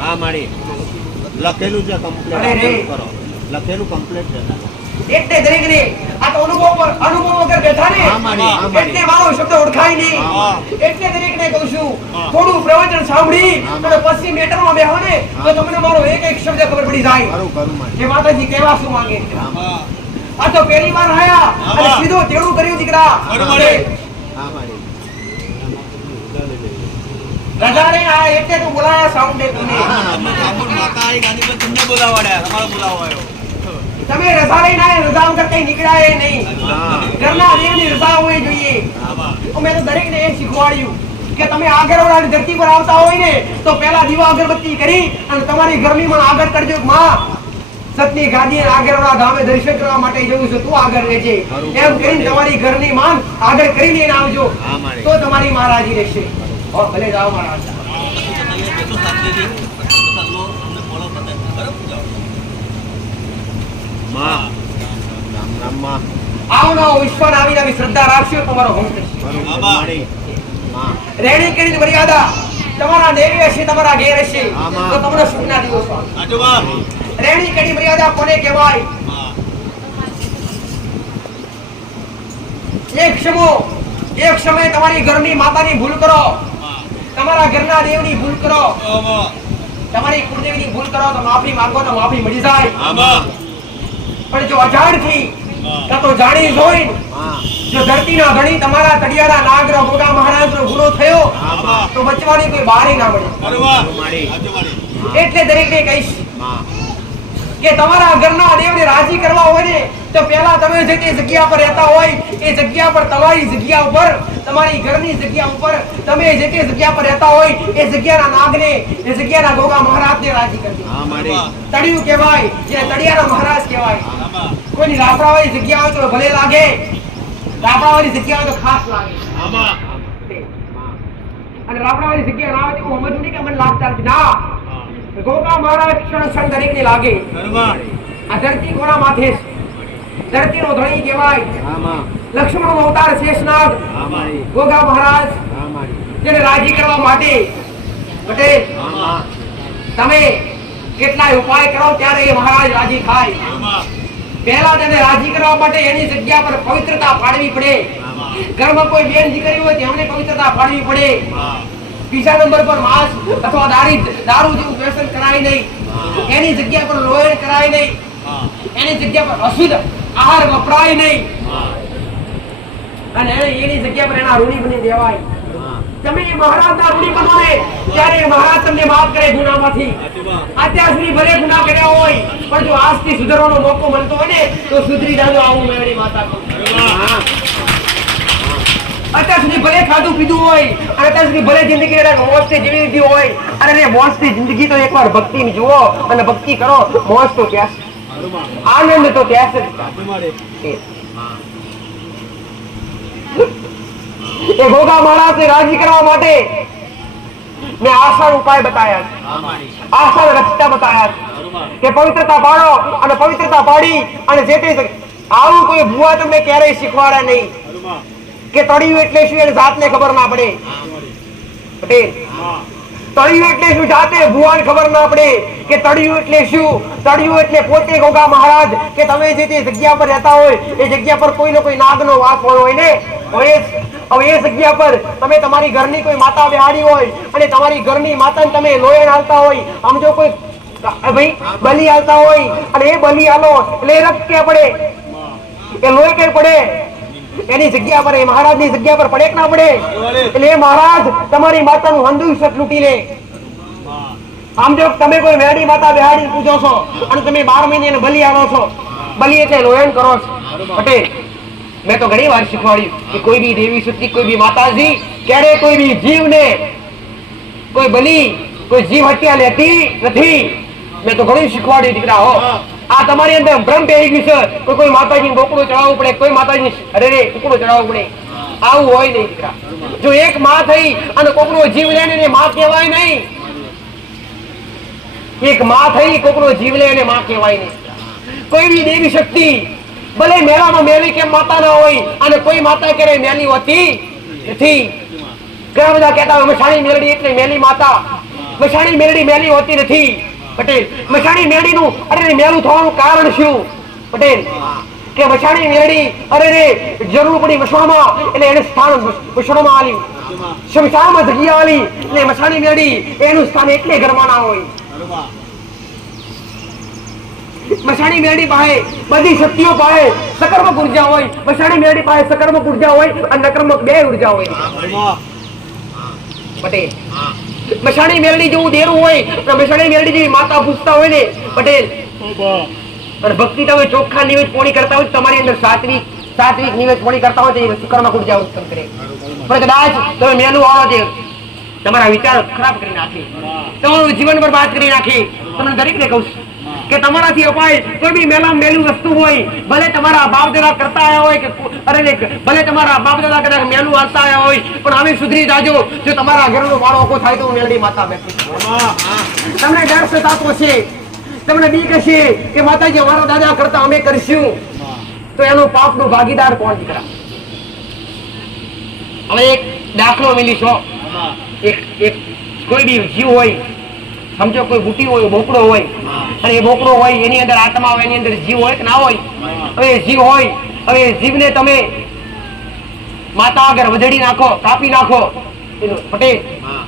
લખેલું છે કમ્પ્લીટ કરો લખેલું કમ્પ્લીટ છે એટલે દરેકને આ તો અનુભવ વગર બેઠા ને એટલે મારો શબ્દ ઓળખાય નહીં એટલે દરેકને કહું છું થોડું પ્રવચન સાંભળી અને પછી મેટરમાં બેહો ને તો તમને મારો એક શબ્દ ખબર પડી જાય કે માતાજી કેવા શું માંગે આ તો પહેલી વાર આયા અને સીધો તેડું કર્યું દીકરા રજાને આ એટલે તો બોલાયા સાઉન્ડે તમે માતા આવી ગાડી પર તમને બોલાવાડ્યા તમારો બોલાવો આવ્યો તમે રજા લઈને રજા વગર કઈ નીકળાય નહીં ઘરના દેવની રજા હોવી જોઈએ મેં તો દરેકને એ શીખવાડ્યું કે તમે આગળવાળાની ધરતી પર આવતા હોય ને તો પહેલા દીવા અગરબત્તી કરી અને તમારી ઘરનીમાં આગળ કરજો માં સતની ગાદી આગળવાળા ગામે દર્શન કરવા માટે જવું છે તું આગળ રહેજે એમ કરીને તમારી ઘરની માંગ આગળ કરીને આવજો તો તમારી મહારાજી રહેશે ભલે જાઓ મહારાજ આવનો વિશ્વાસ આવી નવી શ્રદ્ધા રાખશો તમારો હોમ થશે રેણી કરીને મર્યાદા તમારા દેવી હશે તમારા ઘેર હશે તો તમને સુખના દિવસો રેણી કરી મર્યાદા કોને કહેવાય એક સમય તમારી ઘરની માતાની ભૂલ કરો તમારા ઘરના દેવની ભૂલ કરો તમારી કુળદેવીની ભૂલ કરો તો માફી માંગો તો માફી મળી જાય પણ જો અજાણથી કાં તો જાણી જોઈને જો ધરતીના ધણી તમારા તળિયાના નાગરો ગોગા મહારાજનો ગુનો થયો તો બચવાની કોઈ બારી ના મળે એટલે દરેકને કહીશ કે તમારા ઘરના દેવને રાજી કરવા હોય ને તો પહેલા તમે જે તે જગ્યા પર રહેતા હોય એ જગ્યા પર તમારી જગ્યા ઉપર તમારી ઘરની જગ્યા ઉપર તમે જે તે જગ્યા પર રહેતા હોય એ જગ્યાના નાગને એ જગ્યાના ગોગા મહારાજને રાજી કરજો તળિયું કહેવાય જે તળિયાના મહારાજ કહેવાય કોઈની લાપડાવાળી જગ્યા હોય તો ભલે લાગે લાપડાવાળી જગ્યા હોય તો ખાસ લાગે અને લાપડાવાળી જગ્યા ના હોય તો સમજવું નહીં કે મને લાગતા નથી ના ગોગા મહારાજ ક્ષણ દરેકને લાગે આ ધરતી કોના માથે છે ધરતીનો ધણી કહેવાય લક્ષ્મણનો અવતાર શેષનાગ ગોગા મહારાજ જેને રાજી કરવા માટે પટેલ તમે કેટલાય ઉપાય કરો ત્યારે એ મહારાજ રાજી થાય પહેલા તેને રાજી કરવા માટે એની જગ્યા પર પવિત્રતા પાડવી પડે ઘરમાં કોઈ બેન દીકરી હોય તેમને પવિત્રતા પાડવી પડે બીજા નંબર પર માંસ અથવા દારૂ જેવું વ્યસન કરાય નહીં એની જગ્યા પર લોહી કરાય નહીં એની જગ્યા પર અશુદ્ધ આહાર વપરાય નહીં અને એની જગ્યા પર એના ઋણી બની દેવાય તમે મહારાજના ઋણી બનો ને ત્યારે મહારાજ તમને માફ કરે ગુનામાંથી અત્યાર સુધી ભલે ગુના કર્યા હોય પણ જો આજથી સુધરવાનો મોકો મળતો હોય ને તો સુધરી જાજો આવું મેળી માતા કહું અત્યાર સુધી ભલે ખાધું પીધું હોય અને અત્યાર સુધી ભલે જિંદગી મોજથી જીવી લીધી હોય અને મોજથી જિંદગી તો એકવાર ભક્તિ જુઓ અને ભક્તિ કરો મોજ તો ક્યાં આનંદ તો ત્યાં છે એ ગોગા મહારાજને રાજી કરવા માટે મેં આસાન ઉપાય બતાયા છે, આસાન રસ્તા બતાયા છે કે પવિત્રતા પાડો અને પવિત્રતા પાડી અને જે તે આવું કોઈ ભુવા તમને ક્યારેય શીખવાડે નહીં કે તળિયું એટલે શું એને જાતને ખબર ના પડે. પટેલ તળિયું એટલે શું જાતે ભુવાને ખબર ના પડે કે તળિયું એટલે શું. તળિયું એટલે પોતે ગોગા મહારાજ કે તમે જે તે જગ્યા પર રહેતા હોય એ જગ્યા પર કોઈ ને કોઈ નાગનો વાસ હોય ને હવે એ જગ્યા પર તમે તમારી ઘરની કોઈ માતા બેહાડી હોય અને તમારી ઘરની માતાને તમે લોયણ હાલતા હોય, આમ જો કોઈ ભાઈ બલિ હાલતા હોય અને એ બલિ હાલો એટલે એ રક્ત ક્યાં પડે, એ લોહી ક્યાં પડે, એની જગ્યા પર એ મહારાજની જગ્યા પર પડે કે ના પડે. એટલે એ મહારાજ તમારી માતાનું હંધુષત લૂંટી લે. આમ જો તમે કોઈ મેડી માતા બેહાડી પૂજો છો અને તમે 12 મહિને એને બલિ આવો છો, બલિ એટલે લોયણ કરો છો. પટેલ મેં તો ઘણી વાર શીખવાડ્યું કે કોઈ બી દેવી શક્તિ, કોઈ બી માતાજી ક્યારે કોઈ બી જીવને કોઈ બલિ, કોઈ જીવ હત્યા લેતી નથી. મેં તો ઘણું શીખવાડ્યું દીકરા હો. આ તમારી અંદર ભ્રમ પહેરી ગયું છે કોઈ માતાજીને બોકડું ચડાવવું પડે, કોઈ માતાજીને અરે ટુકડું ચડાવવું પડે, આવું હોય નહીં દીકરા. જો એક માં થઈ અને કોકનો જીવ લે ને માં કહેવાય નહીં. એક માં થઈ કોકનો જીવ લે અને માં કહેવાય નહીં. કોઈ બી દેવી શક્તિ ભલે મેળામાં મેલી કેમ માતા ના હોય અને કોઈ માતા ક્યારેય મેલી હોતી નથી. ઘણા બધા કહેતા હોય મસાણી મેલડી એટલે મેલી માતા. મસાણી મેલડી મેલી હોતી નથી. પટેલ મસાણી મેલડીનું અરે મેલું થવાનું કારણ શું? પટેલ કે મસાણી મેલડી અરે રે જરૂર પડી મસણામાં એટલે એને સ્થાન મસણામાં આલી, શમશાનમાં જગ્યા આલી એટલે મસાણી મેલડી એનું સ્થાન એટલે ઘરમાં ના હોય. મસાણી મેલડી પાસે બધી શક્તિઓ પાસે સકર્મક ઉર્જા હોય, મસાણી મેલડી પાસે સકર્મક ઉર્જા હોય અને નકર્મક બે ઉર્જા હોય. પટેલ મસાણી મેલડી જેવું દેરું હોય તો મસાણી મેલડી જેવી માતા પૂછતા હોય ને પટેલ અને ભક્તિ તમે ચોખ્ખા નિવેદ પોણી કરતા હોય તમારી અંદર સાત્વિક નિવેદ પોણી કરતા હોય તો એ સકર્મક ઉર્જા ઉત્પન્ન કરે. પણ કદાચ તમે મેલું આવો છે તમારા વિચારો ખરાબ કરી નાખે, તમારું જીવન બરબાદ કરી નાખે. તમને દરેકને કહું છું કે તમારાથી અપાય કોઈ બી મેલું વસ્તુ હોય, ભલે તમારા બાપ દાદા કરતા આવ્યા હોય કે અરે ભલે તમારા બાપ દાદા કદાચ મેલું હાલતા આવ્યા હોય પણ હવે સુધરી જાજો. જો તમારા ઘરનો વાળો ઓકો થાય તો મેલડી માતા બેઠી તમને ડર સતાતો છે, તમને બીક હશે કે માતાજી અમારા દાદા કરતા અમે કરશું તો એનું પાપનું ભાગીદાર કોણ દીકરા? હવે એક દાખલો મિલીશો. એક કોઈ બી જીવ હોય, સમજો કોઈ બુટી હોય, બોકડો હોય અને એ બોકડો હોય એની અંદર આત્મા હોય, એની અંદર જીવ હોય કે ના હોય? હવે જીવ હોય, હવે જીવને તમે માતા આગળ વધેડી નાખો, કાપી નાખો પટેલ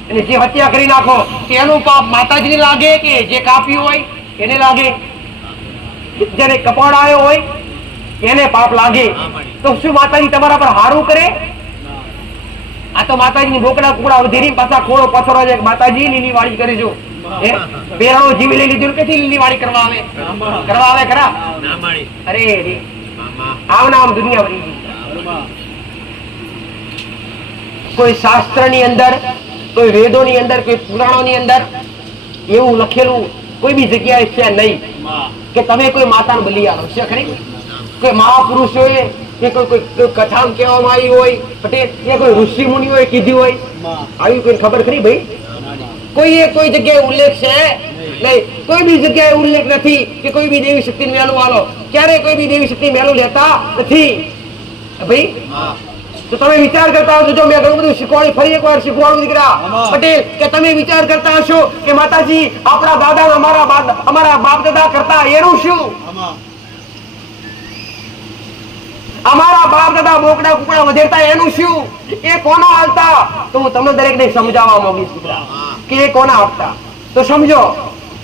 અને જે હત્યા કરી નાખો તો એનું પાપ માતાજીને લાગે કે જે કાપ્યું હોય એને લાગે? જેને કપાડાયો હોય એને પાપ લાગે. તો શું માતાજી તમારા પર હારું કરે? આ તો માતાજીની બોકડા કુકડા વધેરી પાછા ખોળો પથરો છે માતાજી લીલી વાળી કરીશું. પેરાનો જીવ લઈ લીધું કે લીલી વાળી કરવા આવે ખરા? અરે આમ દુનિયા ભરી ગઈ. કોઈ શાસ્ત્ર ની અંદર, કોઈ વેદો ની અંદર, કોઈ પુરાણો ની અંદર એવું લખેલું કોઈ બી જગ્યાએ છે નહીં કે તમે કોઈ માતાને બલિ આલો છે ખરી? કોઈ મહાપુરુષોએ કે કોઈ કથામાં કહેવામાં આવી હોય પટેલ એ કોઈ ઋષિ મુનિઓએ કીધી હોય આવી કોઈ ખબર ખરી ભાઈ? કોઈ જગ્યાએ ઉલ્લેખ છે નહીં. કોઈ બી જગ્યાએ ઉલ્લેખ નથી કે કોઈ બી દેવી શક્તિ મેલું આલો. ક્યારે કોઈ બી દેવી શક્તિ મેલું લેતા નથી ભાઈ. તો તમે વિચાર કરતા હશો, જો મેં ઘણું બધું શીખવાડ્યું, ફરી એકવાર શીખવાડું દીકરા પટેલ કે તમે વિચાર કરતા હશો કે માતાજી આપણા દાદા અમારા બાપ દાદા કરતા એનું શું? અમારા બાપ દાદા બોકડા કુકડા વધેરતા એનું શું? એ કોના હાલતા? તો હું તમને દરેકને સમજાવવા માંગીશ કે એ કોના આપતા. તો સમજો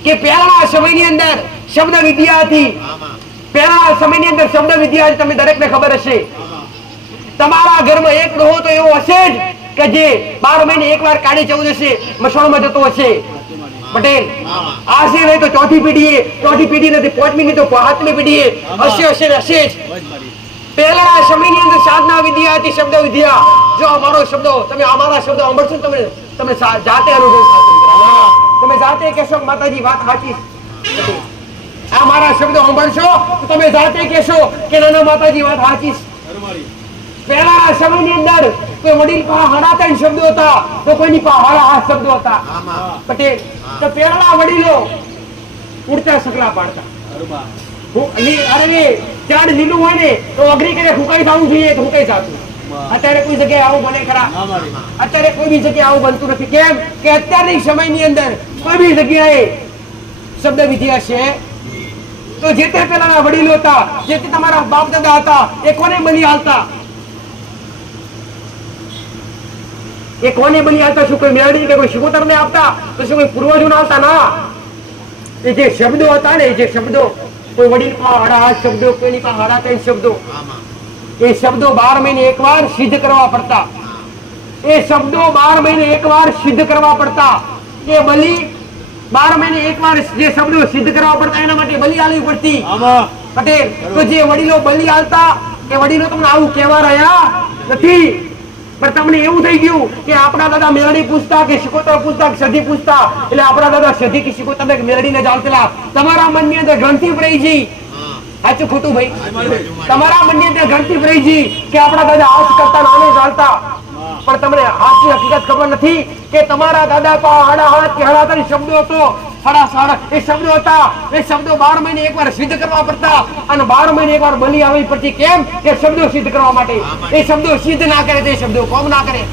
કે પહેલાના સમયની અંદર શબ્દ વિદ્યા હતી. પહેલાના સમયની અંદર શબ્દ વિદ્યા હતી, તમને દરેકને ખબર હશે. તમારા ઘરમાં એક ડોહો તો એવો હશે જ કે જે 12 મહિને એકવાર કાળી ચૌદસે મસવાડમાં જતો હશે પટેલ. આ છે નહીં તો ચોથી પેઢી નથી, 5મી નહીં તો 5મી પેઢી હશે જ. પહેલાના સમયની અંદર સાધના વિદ્યા હતી, શબ્દ વિદ્યા. જો અમારો શબ્દો તમે અમારા શબ્દો સાંભળશો તમે જાતે અનુભવ થશે. તમે જાતે કહેશો માતાજી વાત સાચી. આ મારા શબ્દો સાંભળશો તો તમે જાતે કહેશો કે નાના માતાજી વાત સાચી છે. પહેલા સમયની અંદર કોઈ વડીલ પાસે સાડા 3 શબ્દો હતા તો કોઈની પાસે સાડા 8 શબ્દો હતા. પટેલ તો પહેલા વડીલો ઉડતા સકલા પાડતા. અરે ઝાડ લીલું હોય ને તો અઘરી કરે ફૂંકાઈ જવું જોઈએ તો ફૂંકાઈ જતું. અત્યારે કોઈ જગ્યાએ આવું બને ખરા? અત્યારે કોઈ બી જગ્યાએ આવું બનતું નથી. કેમ કે અત્યારની સમયની અંદર કોઈ બી જગ્યાએ શબ્દ વિધિ હશે તો જે તે પેલા વડીલો હતા, જે તે તમારા બાપ દાદા હતા, એ કોને બલી હાલતા? એ કોને બલી હાલતા? શું કોઈ મેળડી કે કોઈ શિકોતર ને આપતા? તો શું કોઈ પૂર્વજો ના હાલતા? ના. એ જે શબ્દો હતા ને, જે શબ્દો કોઈ વડીલ પાસે 8 શબ્દો, કોઈની પાસે 3 શબ્દો, એ શબ્દો 12 મહિને એકવાર સિદ્ધ કરવા પડતા. એ શબ્દો 12 મહિને એકવાર સિદ્ધ કરવા પડતા. એ બલી 12 મહિને એકવાર જે શબ્દો સિદ્ધ કરવા પડતા એના માટે બલી આલવી પડતી. પટેલ તો જે વડીલો બલી આલતા એ વડીલો તમને આવું કહેવા રહ્યા નથી, પણ તમને એવું થઈ ગયું કે આપણા દાદા મેરડી પૂછતા કે શિકોતર પૂછતા કે સધી પૂછતા, એટલે આપણા દાદા સધી કે શિકોતર કે મેરડીને ચાલતેલા. તમારા મનની અંદર ગ્રંથિ ભરાઈ ગઈ. સાચું ખોટું ભાઈ? તમારા મનની અંદર ગ્રંથિ ભરાઈ ગઈ કે આપણા દાદા હાથ કરતા નાને ચાલતા. પણ તમને હાથની હકીકત ખબર નથી કે તમારા દાદા પાસે 8 કે 3 શબ્દો હતો, 7.5 એ શબ્દો હતા. એ શબ્દો 12 મહિને એકવાર સિદ્ધ કરવા પડતા અને 12 મહિને એકવાર બલી આવવી પડતી. કેમ કે શબ્દો સિદ્ધ કરવા માટે. એ શબ્દો સિદ્ધ ના કરે તે શબ્દો કોમ ના કરે.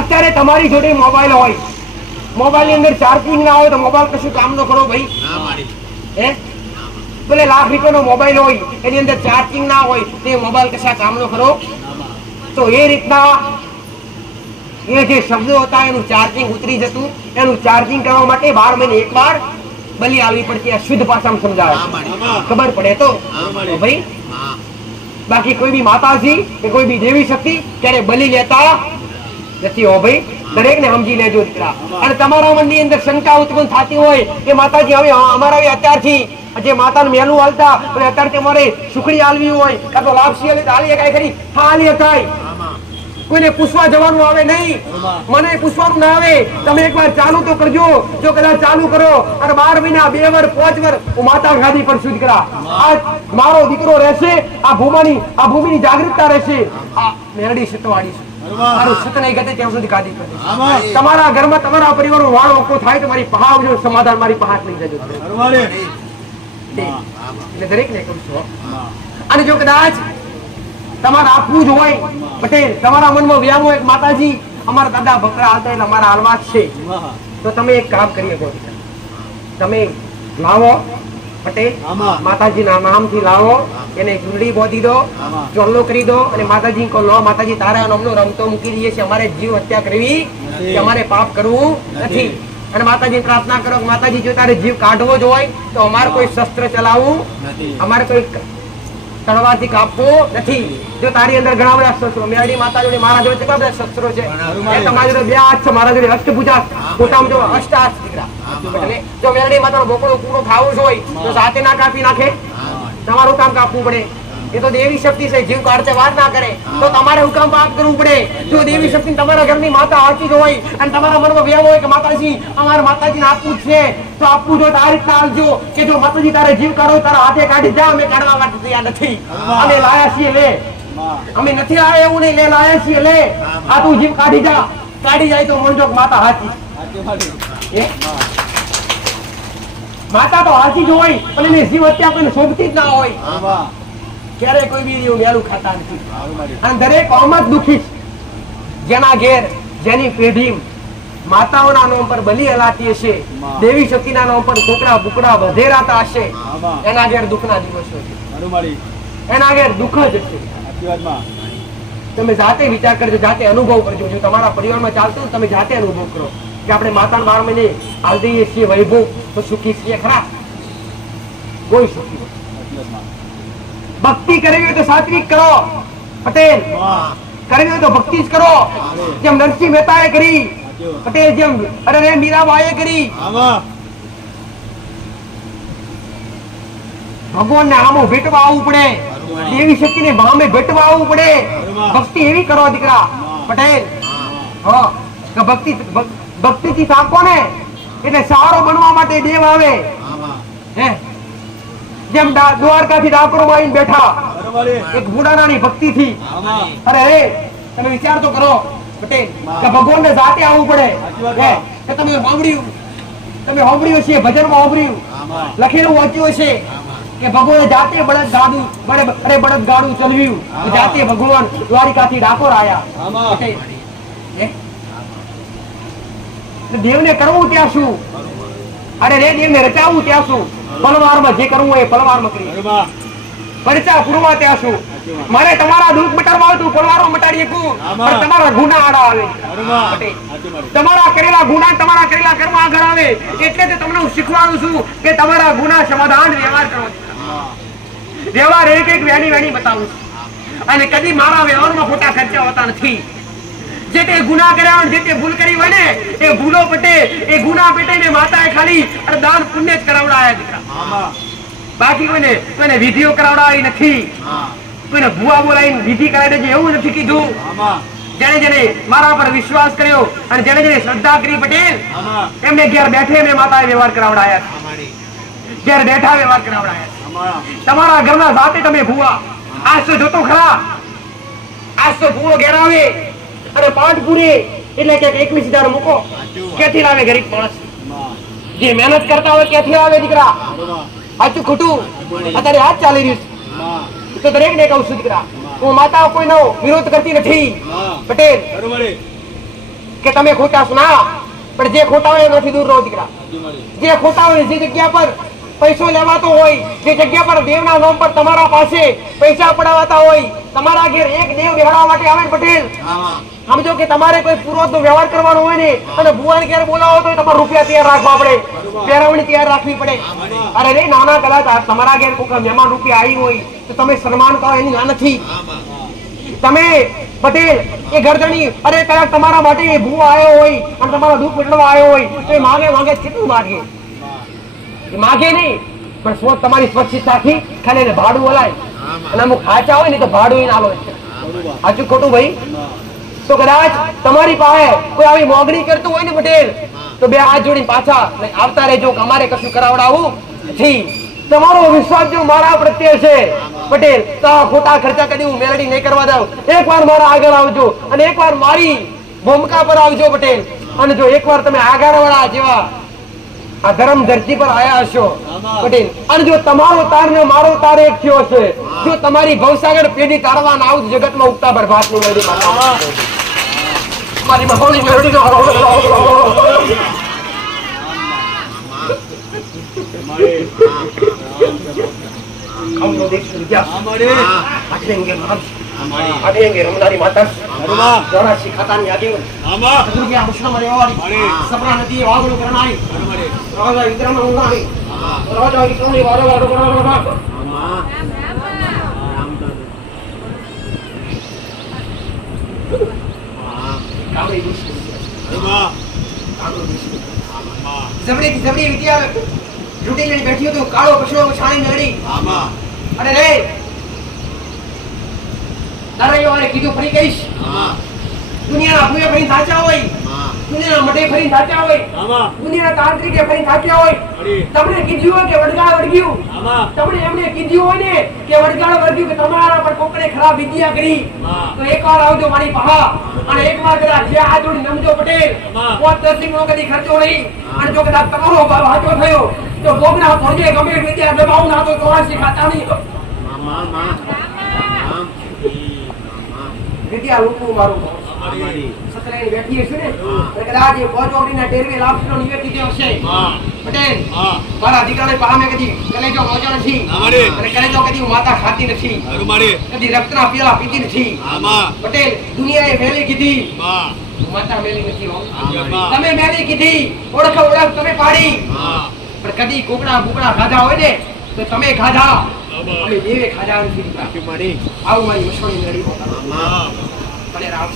અત્યારે તમારી જોડે મોબાઈલ હોય, મોબાઈલ ની અંદર ચાર્જિંગ ના હોય તો મોબાઈલ કશું કામ નો કરો ભાઈ? હે ભલે લાખ રૂપિયાનો મોબાઈલ હોય એની અંદર ચાર્જિંગ ના હોય તે મોબાઈલ કશા કામ નો કરો? તો એ રીતના એ જે શબ્દો હતા એનું ચાર્જિંગ ઉતરી જતું. એનું ચાર્જિંગ કરવા માટે 12 મહિને એકવાર બલી આવવી પડતી. આ શુદ્ધ ભાષામાં સમજાવે, ખબર પડે તો ભાઈ. બાકી કોઈ બી માતાજી કે કોઈ બી દેવી શક્તિ ક્યારે બલી લેતા નથી હો ભાઈ. દરેક ને સમજી લેજો દીકરા. અને તમારા મનની અંદર શંકા ઉત્પન્ન થતી હોય કે માતાજી હવે અમારા અત્યારથી જે માતાને મેલું હાલતા અને અત્યારે અમારે સુખડી હાલવી હોય કાં તો લાપસી હાલી હાલી કાંઈ ખરી હાલી કાંઈ કોઈને પૂછવા જવાનું આવે નહીં. મને પૂછવાનું ના આવે. તમે એકવાર ચાલુ તો કરજો. જો કદાચ ચાલુ કરો અને 12 મહિના 2 વર્ષ 5 વર્ષ હું માતા ગાદી પર શુદ્ધ કરા. આ મારો દીકરો રહેશે, આ ભૂમિની જાગૃતતા રહેશે. આ મેરડી સતવાડી છે. મારું સત નહીં ગતે ત્યાં સુધી ગાદી પર. તમારા ઘરમાં તમારા પરિવારનો વાળો ઓકો થાય તો મારી પહાડ જો સમાધાન મારી પહાડ લઈ જજો. એટલે દરેક ને કહું છું. અને જો કદાચ તમારે આપવું જ હોય પટેલ, તમારા મનમાં વ્યામ હોય માતાજી અમારા દાદા બકરા હાલતા એટલે અમારા હાલવા છે, તો તમે એક કામ કરી શકો. તમે લાવો પટેલ, માતાજીના નામથી લાવો, એને ચૂંદડી બોધી દો, ચોલ્લો કરી દો અને માતાજી કહો લો માતાજી તારા નામનો રમતો મૂકી દઈએ છીએ. અમારે જીવ હત્યા કરવી કે અમારે પાપ કરવું નથી. અને માતાજી પ્રાર્થના કરો કે માતાજી જો તારે જીવ કાઢવો જ હોય તો અમારે કોઈ શસ્ત્ર ચલાવવું, અમારે કોઈ તળવારથી કાપવું નથી. જો તારી અંદર ઘણા બધા શસ્ત્રો, મેરડી માતા જોડે મારા જોડે કેટલા બધા શસ્ત્રો છે. તમારી જોડે 2 હાથ છે, મારા જોડે અષ્ટભુજા મોટામાં જો 8 હાથ દીકરા. એટલે જો મેરડી માતાનો બોકડો પૂરો ખાવું જ હોય તો સાથે ના કાપી નાખે, તમારું કામ કાપવું પડે. એ તો દેવી શક્તિ છે, જીવ કાઢતે વાર ના કરે તો તમારે હુકમ પાપ કરવું પડે. જો દેવી શક્તિ તમારા ઘરની માતા હાચી જ હોય અને તમારા મનમાં વ્યાવ હોય કે માતાજી અમારે માતાજીને આપવું છે તો આપવું જો આ રીતના આવજો કે જો માતાજી તારે જીવ કાઢો તારા હાથે કાઢી જા, અમે કાઢવા માટે તૈયાર નથી, અમે લાયા છીએ લે, અમે નથી લાયા એવું નહીં, લે લાયા છીએ લે, આ તું જીવ કાઢી જા. કાઢી જાય તો મનજો માતા હાચી. માતા તો હાચી જ હોય પણ એને જીવ હત્યા કોઈને શોભતી જ ના હોય. ક્યારે કોઈ બી મેલું ખાતા નથી. અને દરેક ઓમત દુખી છે જેના ઘેર જેની પેઢી માતાઓના નામ પર બલી હલાતી હશે, દેવી શક્તિના નામ પર કોકડા બુકડા વધેરાતા હશે, એના ઘેર દુઃખના દિવસો છે, એના ઘેર દુઃખ જ હશે. તમે જાતે વિચાર કરજો, જાતે અનુભવ કરજો. જો તમારા પરિવારમાં ચાલતું તમે જાતે અનુભવ કરો કે આપણે માતાના 12 મહિને હાલ દઈએ છીએ વૈભવ તો સુખી છીએ ખરા? કોઈ સુખી નથી. ભક્તિ કરવી હોય તો સાત્વિક કરો પટેલ, કરવી હોય તો ભક્તિ જ કરો. જેમ નરસિંહ મહેતાએ કરી પટેલ, જેમ અરે મીરાબાઈએ કરી. ભગવાનને આમો ભેટવા આવવું પડે, દેવી શક્તિને ભામે ભેટવા આવવું પડે. ભક્તિ એવી કરો દીકરા પટેલ. હા, ભક્તિથી થાકો ને એટલે સારો બનવા માટે દેવ આવે. હે જેમ દ્વારકાથી ડાકોરમાં આવીને બેઠા બરોબર છે. એક બુડાનાની ભક્તિથી આમાં. અરે રે તમે વિચાર તો કરો પટેલ કે ભગવાનને જાતે આવવું પડે હે કે તમે સાંભળ્યું છે ભજનમાં સાંભળ્યું આમાં. લખેલું વાંચ્યું હશે કે ભગવાને જાતે બળદ ગાડું ચલાવ્યું જાતે ભગવાન દ્વારિકાથી ડાકોર આયા આમાં. પટેલ, હે? દેવને કરવું ત્યાં શું? અરે રે દેવને રચાવવું ત્યાં શું? પલવારમાં જે કરવું હોય એ પલવારમાં કરીએ. બરોબર. પરચા પૂરવા ત્યાં શું? મારે તમારા દુઃખ મટાડવા હોય તો પલવારો મટાડી શકું, પણ તમારા ગુના આડા આવે. પટેલ, તમારા કરેલા ગુના તમારા કરેલા કર્મ આગળ આવે. એટલે તો તમને હું શીખવાડું છું કે તમારા ગુના સમાધાન વ્યવહાર કરો. વ્યવહાર એક વેણી બતાવું છું. અને કદી મારા વ્યવહારમાં ખોટા ખર્ચા હોતા નથી. જે તે ગુના કર્યા હોય, જે તે ભૂલ કરી હોય ને એ ભૂલો પટે, એ ગુના પેટે ને માતાએ ખાલી દાન પુણ્ય જ કરાવડાયા દીકરા. બાકી કોઈને વિધિઓ કરાવડાવી નથી. કોઈને ભૂવા બોલાવીને વિધિ કરાવી દેજે એવું નથી કીધું. જેને મારા પર વિશ્વાસ કર્યો અને જેને શ્રદ્ધા કરી પટેલ એમને ઘેર બેઠે મેં માતાએ વ્યવહાર કરાવડાયા. ઘેર બેઠા વ્યવહાર કરાવડાયા. તમારા ઘરના જાતે તમે ભૂવા આજ તો જોતો ખરા. આજ તો ભૂવો ઘેર આવે અને પાઠ પૂરે એટલે કે 21,000 મૂકો. ક્યાંથી લાવે ગરીબ માણસ? જે મહેનત કરતા હોય ક્યાંથી આવે દીકરા? સાચું ખોટું અત્યારે આ જ ચાલી રહ્યું છે. તો દરેક ને કહું છું દીકરા, હું માતા કોઈનો વિરોધ કરતી નથી પટેલ કે તમે ખોટા છો ના, પણ જે ખોટા હોય એનાથી દૂર રહો દીકરા. જે ખોટા હોય જે જગ્યા પર પૈસો લેવાતો હોય, જે જગ્યા પર દેવના નામ પર તમારા પાસે પૈસા પડાવતા હોય, તમારા ઘેર એક દેવ બેહાડવા માટે આવે પટેલ, સમજો કે તમારે કોઈ પૂર્વજનો વ્યવહાર કરવાનો હોય ને અને ભુવાને ઘેર બોલાવો તો તમારે રૂપિયા તૈયાર રાખવા પડે, પહેરવણી તૈયાર રાખવી પડે. અરે રે નાના કદાચ તમારા ઘેર કોઈ મહેમાન રૂપિયા આવી હોય તો તમે સન્માન કરો એની ના નથી. તમે પટેલ એ ગરદણી અરે કદાચ તમારા માટે ભૂવો આવ્યો હોય અને તમારા દુઃખ મેળવવા આવ્યો હોય તો એ માગે કેટલું માગે? માગે નહીં, પણ સ્વ તમારી સ્વચ્છતાથી ખાલી એને ભાડું બોલાય. અને અમુક ખાચા હોય ને તો ભાડું ના લો. સાચું ખોટું ભાઈ? તો કદાચ તમારી પાસે કોઈ આવી મોગણી કરતું હોય ને પટેલ તો બે હાથ જોડીને પાછા આવતા રહેજો કે અમારે કશું કરાવડાવું નથી. તમારો વિશ્વાસ જો મારા પ્રત્યે છે પટેલ તો ખોટા ખર્ચા કદી હું મેલડી નહીં કરવા દઉં. એકવાર મારા આગળ આવજો અને એકવાર મારી ભૂમિકા પર આવજો પટેલ. અને જો એકવાર તમે આગળ વાળા જેવા આ ધર્મ ધરતી પર આયા હશો પટેલ, અને જો તમારો તાર ને મારો તાર એક થયો છે, જો તમારી ભવસાગર પેઢી તારવા ના આવું જગતમાં ઉગતા બરબાદ ની મેળવી મારી મહોની મેળવી રમનારી માતા ખાતા ની આગળ સપના નથી વાગડું કરનારી રાજા વિક્રમ ઉંગાણી રાજા વિક્રમ જબરી વિદ્યા જુટી લઈને બેઠી હતું. કાળો કશો છાણી નડી અને રે તારા કીધું ફરી કહીશ. દુનિયાના ભૂએ ફરી સાચા હોય, દુનિયાના મઢે ફરી સાચા હોય, દુનિયાના તાંત્રિકે ફરી સાચા હોય. તમને કીધું હોય કે વડગાળ વળગ્યું, તમને એમને કીધું હોય ને કે વડગાળ વળગ્યું કે તમારા પર કોકને ખરાબ વિદ્યા કરી તો એકવાર આવજો મારી પહા અને એકવાર કદાચ જે હાથ જોડી નમજો પટેલ 5-10 નો કદી ખર્ચો નહીં. અને જો કદાચ તમારો ભાવ હાચો થયો તો ગોગના ભોજે ગમે વિદ્યા દબાવ ના તો 84 ખાતા નહીં. વિદ્યા લોકો મારું સતરાઈ બેઠી હશે ને અને કદાચ એ પોચોડીના ટેરવે લાભનો નિવેદ દીધો હશે પટેલ મારા દીકરાને પામે કદી કલેજો મોજો નથી અને કલેજો કદી હું માતા ખાતી નથી, કદી રક્તના પીલા પીતી નથી પટેલ. દુનિયાએ મેલી કીધી માતા મેલી નથી. તમે મેલી કીધી ઓળખ તમે પાડી, પણ કદી કોકડા બુકડા ખાધા હોય ને તો તમે ખાધા, અમે દેવે ખાધા નથી. આવું મારી મસોણી મેળી ભલે રામ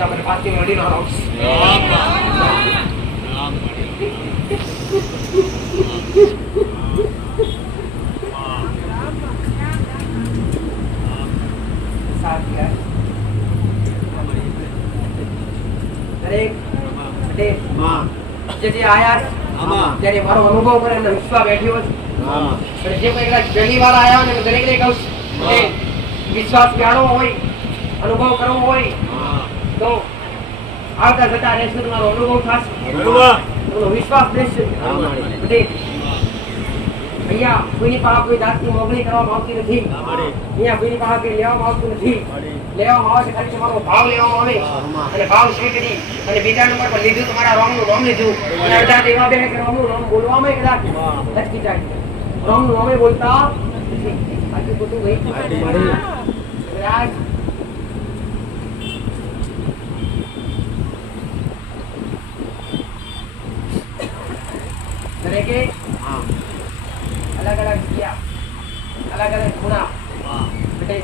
તમારે પાછી મળીને આવશે. દરેક જે આયા ત્યારે મારો અનુભવ કરે અને વિશ્વાસ બેઠ્યો છે. પણ જે કોઈ કદાચ પહેલી વાર આયા હોય ને દરેકને કહું છું કે વિશ્વાસ બેહાડવો હોય, અનુભવ કરવો હોય તો આવતા જતા રહેશે તમારો અનુભવ થશે, વિશ્વાસ બેસશે. અહીંયા કોઈની પાસે કોઈ જાતની મોગણી કરવામાં આવતી નથી, અહીંયા કોઈની પાસે કોઈ લેવામાં આવતું નથી. લેવામાં આવે છે ખાલી તમારો ભાવ લેવામાં આવે અને ભાવ સ્વીકારી અને બીજા નંબર પર લીધું તમારા રોમનું નામ લીધું અને અડધા એવા બે કે રોમનું નામ બોલવામાં કદાચ લટકી જાય, રોમનું નામે બોલતા નથી. આજુ ખોટું ભાઈ આજ દરેકે अलग अलग किया, अलग अलग गुना बेटे,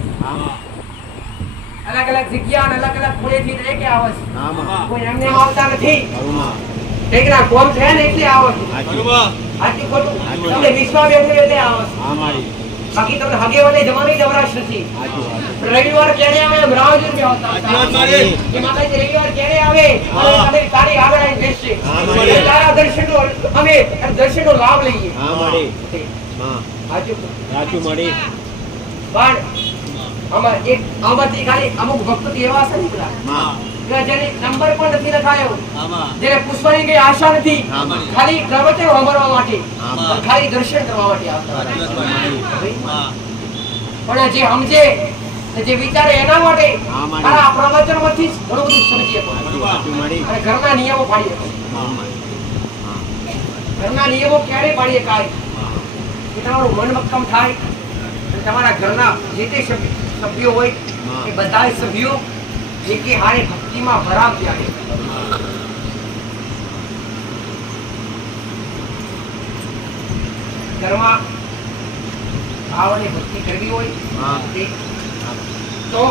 अलग अलग जગ્યા અને અલગ અલગ ખૂણે થી દરેકે આવે છે. કોઈ એમને આવતા નથી, ઠીકના કોમ છે ને એટલે આવે છે. આટલું ખોટું તમને વિશ્વાસ બેઠે એટલે આવે છે. બાકી તમને હગે વાલે જવાની જવરાશ નથી. રવિવાર ક્યારે આવે એમ રાહ જોઈને આવતા કે માતાજી રવિવાર ક્યારે આવે અને તમે તારી આગળ આવીને બેસશે, તારા દર્શનનો અમે દર્શનનો લાભ લઈએ. સાચું મળી પણ આમાંથી ખાલી અમુક ભક્તો એવા છે નીકળ્યા જેને નંબર પણ નથી લખાયો, જેને પૂછવાની કઈ આશા નથી, ખાલી પ્રવચન સાંભળવા માટે, ખાલી દર્શન કરવા માટે આવતા. પણ જે સમજે જે વિચારે એના માટે આ પ્રવચન માંથી ઘણું બધું સમજીએ અને ઘરના નિયમો પાડીએ. ઘરના નિયમો ક્યારે પાડીએ કાંઈ કે તમારું મન મક્કમ થાય અને તમારા ઘરના જે તે સભ્યો હોય એ બધા સભ્યો એકે હારે ભક્તિમાં ભરાવતી આવે. ઘરમાં ભાવ અને ભક્તિ કરવી હોય તો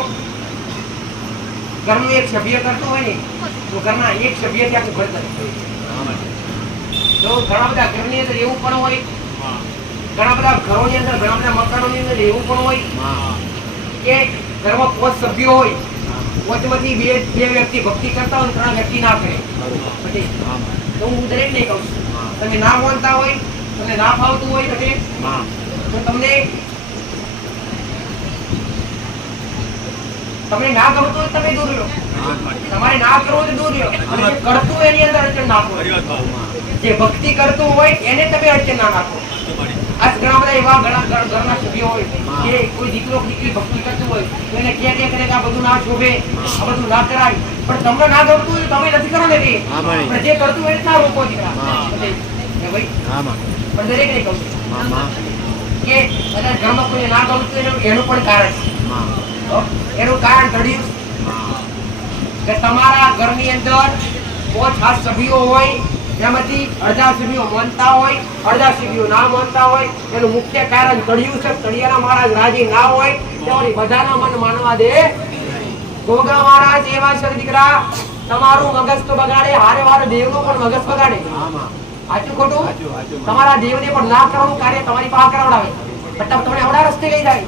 ઘરનું એક સભ્ય કરતો હોય ને તો ઘરના એક સભ્યથી આખું ઘર કરે. તો ઘણા બધા ઘરની અંદર એવું પણ હોય, ઘણા બધા ઘરોની અંદર, ઘણા બધા મકાનોની અંદર એવું પણ હોય કે ઘરમાં 5 સભ્યો હોય, 5માંથી બે વ્યક્તિ ભક્તિ કરતા હોય, 3 વ્યક્તિ ના કરે. તો હું દરેકને કહું છું, તમે ના માનતા હોય, તમને ના ફાવતું હોય તો તમને ના ગમતું હોય તમે દૂર લો, તમારે ના કરવું તો દૂર લો. અને જે કરતું હોય એની અંદર અડચણ નાખો, જે ભક્તિ કરતું હોય એને તમે અડચણ ના નાખો. આજ ઘણા બધા એવા ઘરના સભ્યો હોય કે કોઈ દીકરો દીકરી ભક્તિ કરતું હોય તો એને કે આ બધું ના શોભે, આ બધું ના કરાય. પણ તમને ના ગમતું હોય તમે નથી કરો ને તે, પણ જે કરતું હોય ના રોકો દીકરા ભાઈ. પણ દરેકને કહું છું કે કદાચ ઘરમાં કોઈને ના ગમતું એનું પણ કારણ છે. એનું કારણ ઘડ્યું કે તમારા ઘરની અંદર 5 સભ્યો હોય, જેમાંથી અડધા સભ્યો માનતા હોય, અડધા સભ્યો ના માનતા હોય. એનું મુખ્ય કારણ તળિયું છે. તળિયાના મહારાજ રાજી ના હોય તેઓની બધાના મન માનવા દે. ગોગા મહારાજ એવા છે દીકરા, તમારું મગજ તો બગાડે, હારે વારે દેવનું પણ મગજ બગાડે. સાચું ખોટું? તમારા દેવને પણ ના કરવાનું કાર્ય તમારી પાસે કરાવડાવે, પણ તમને અવડા રસ્તે લઈ જાય.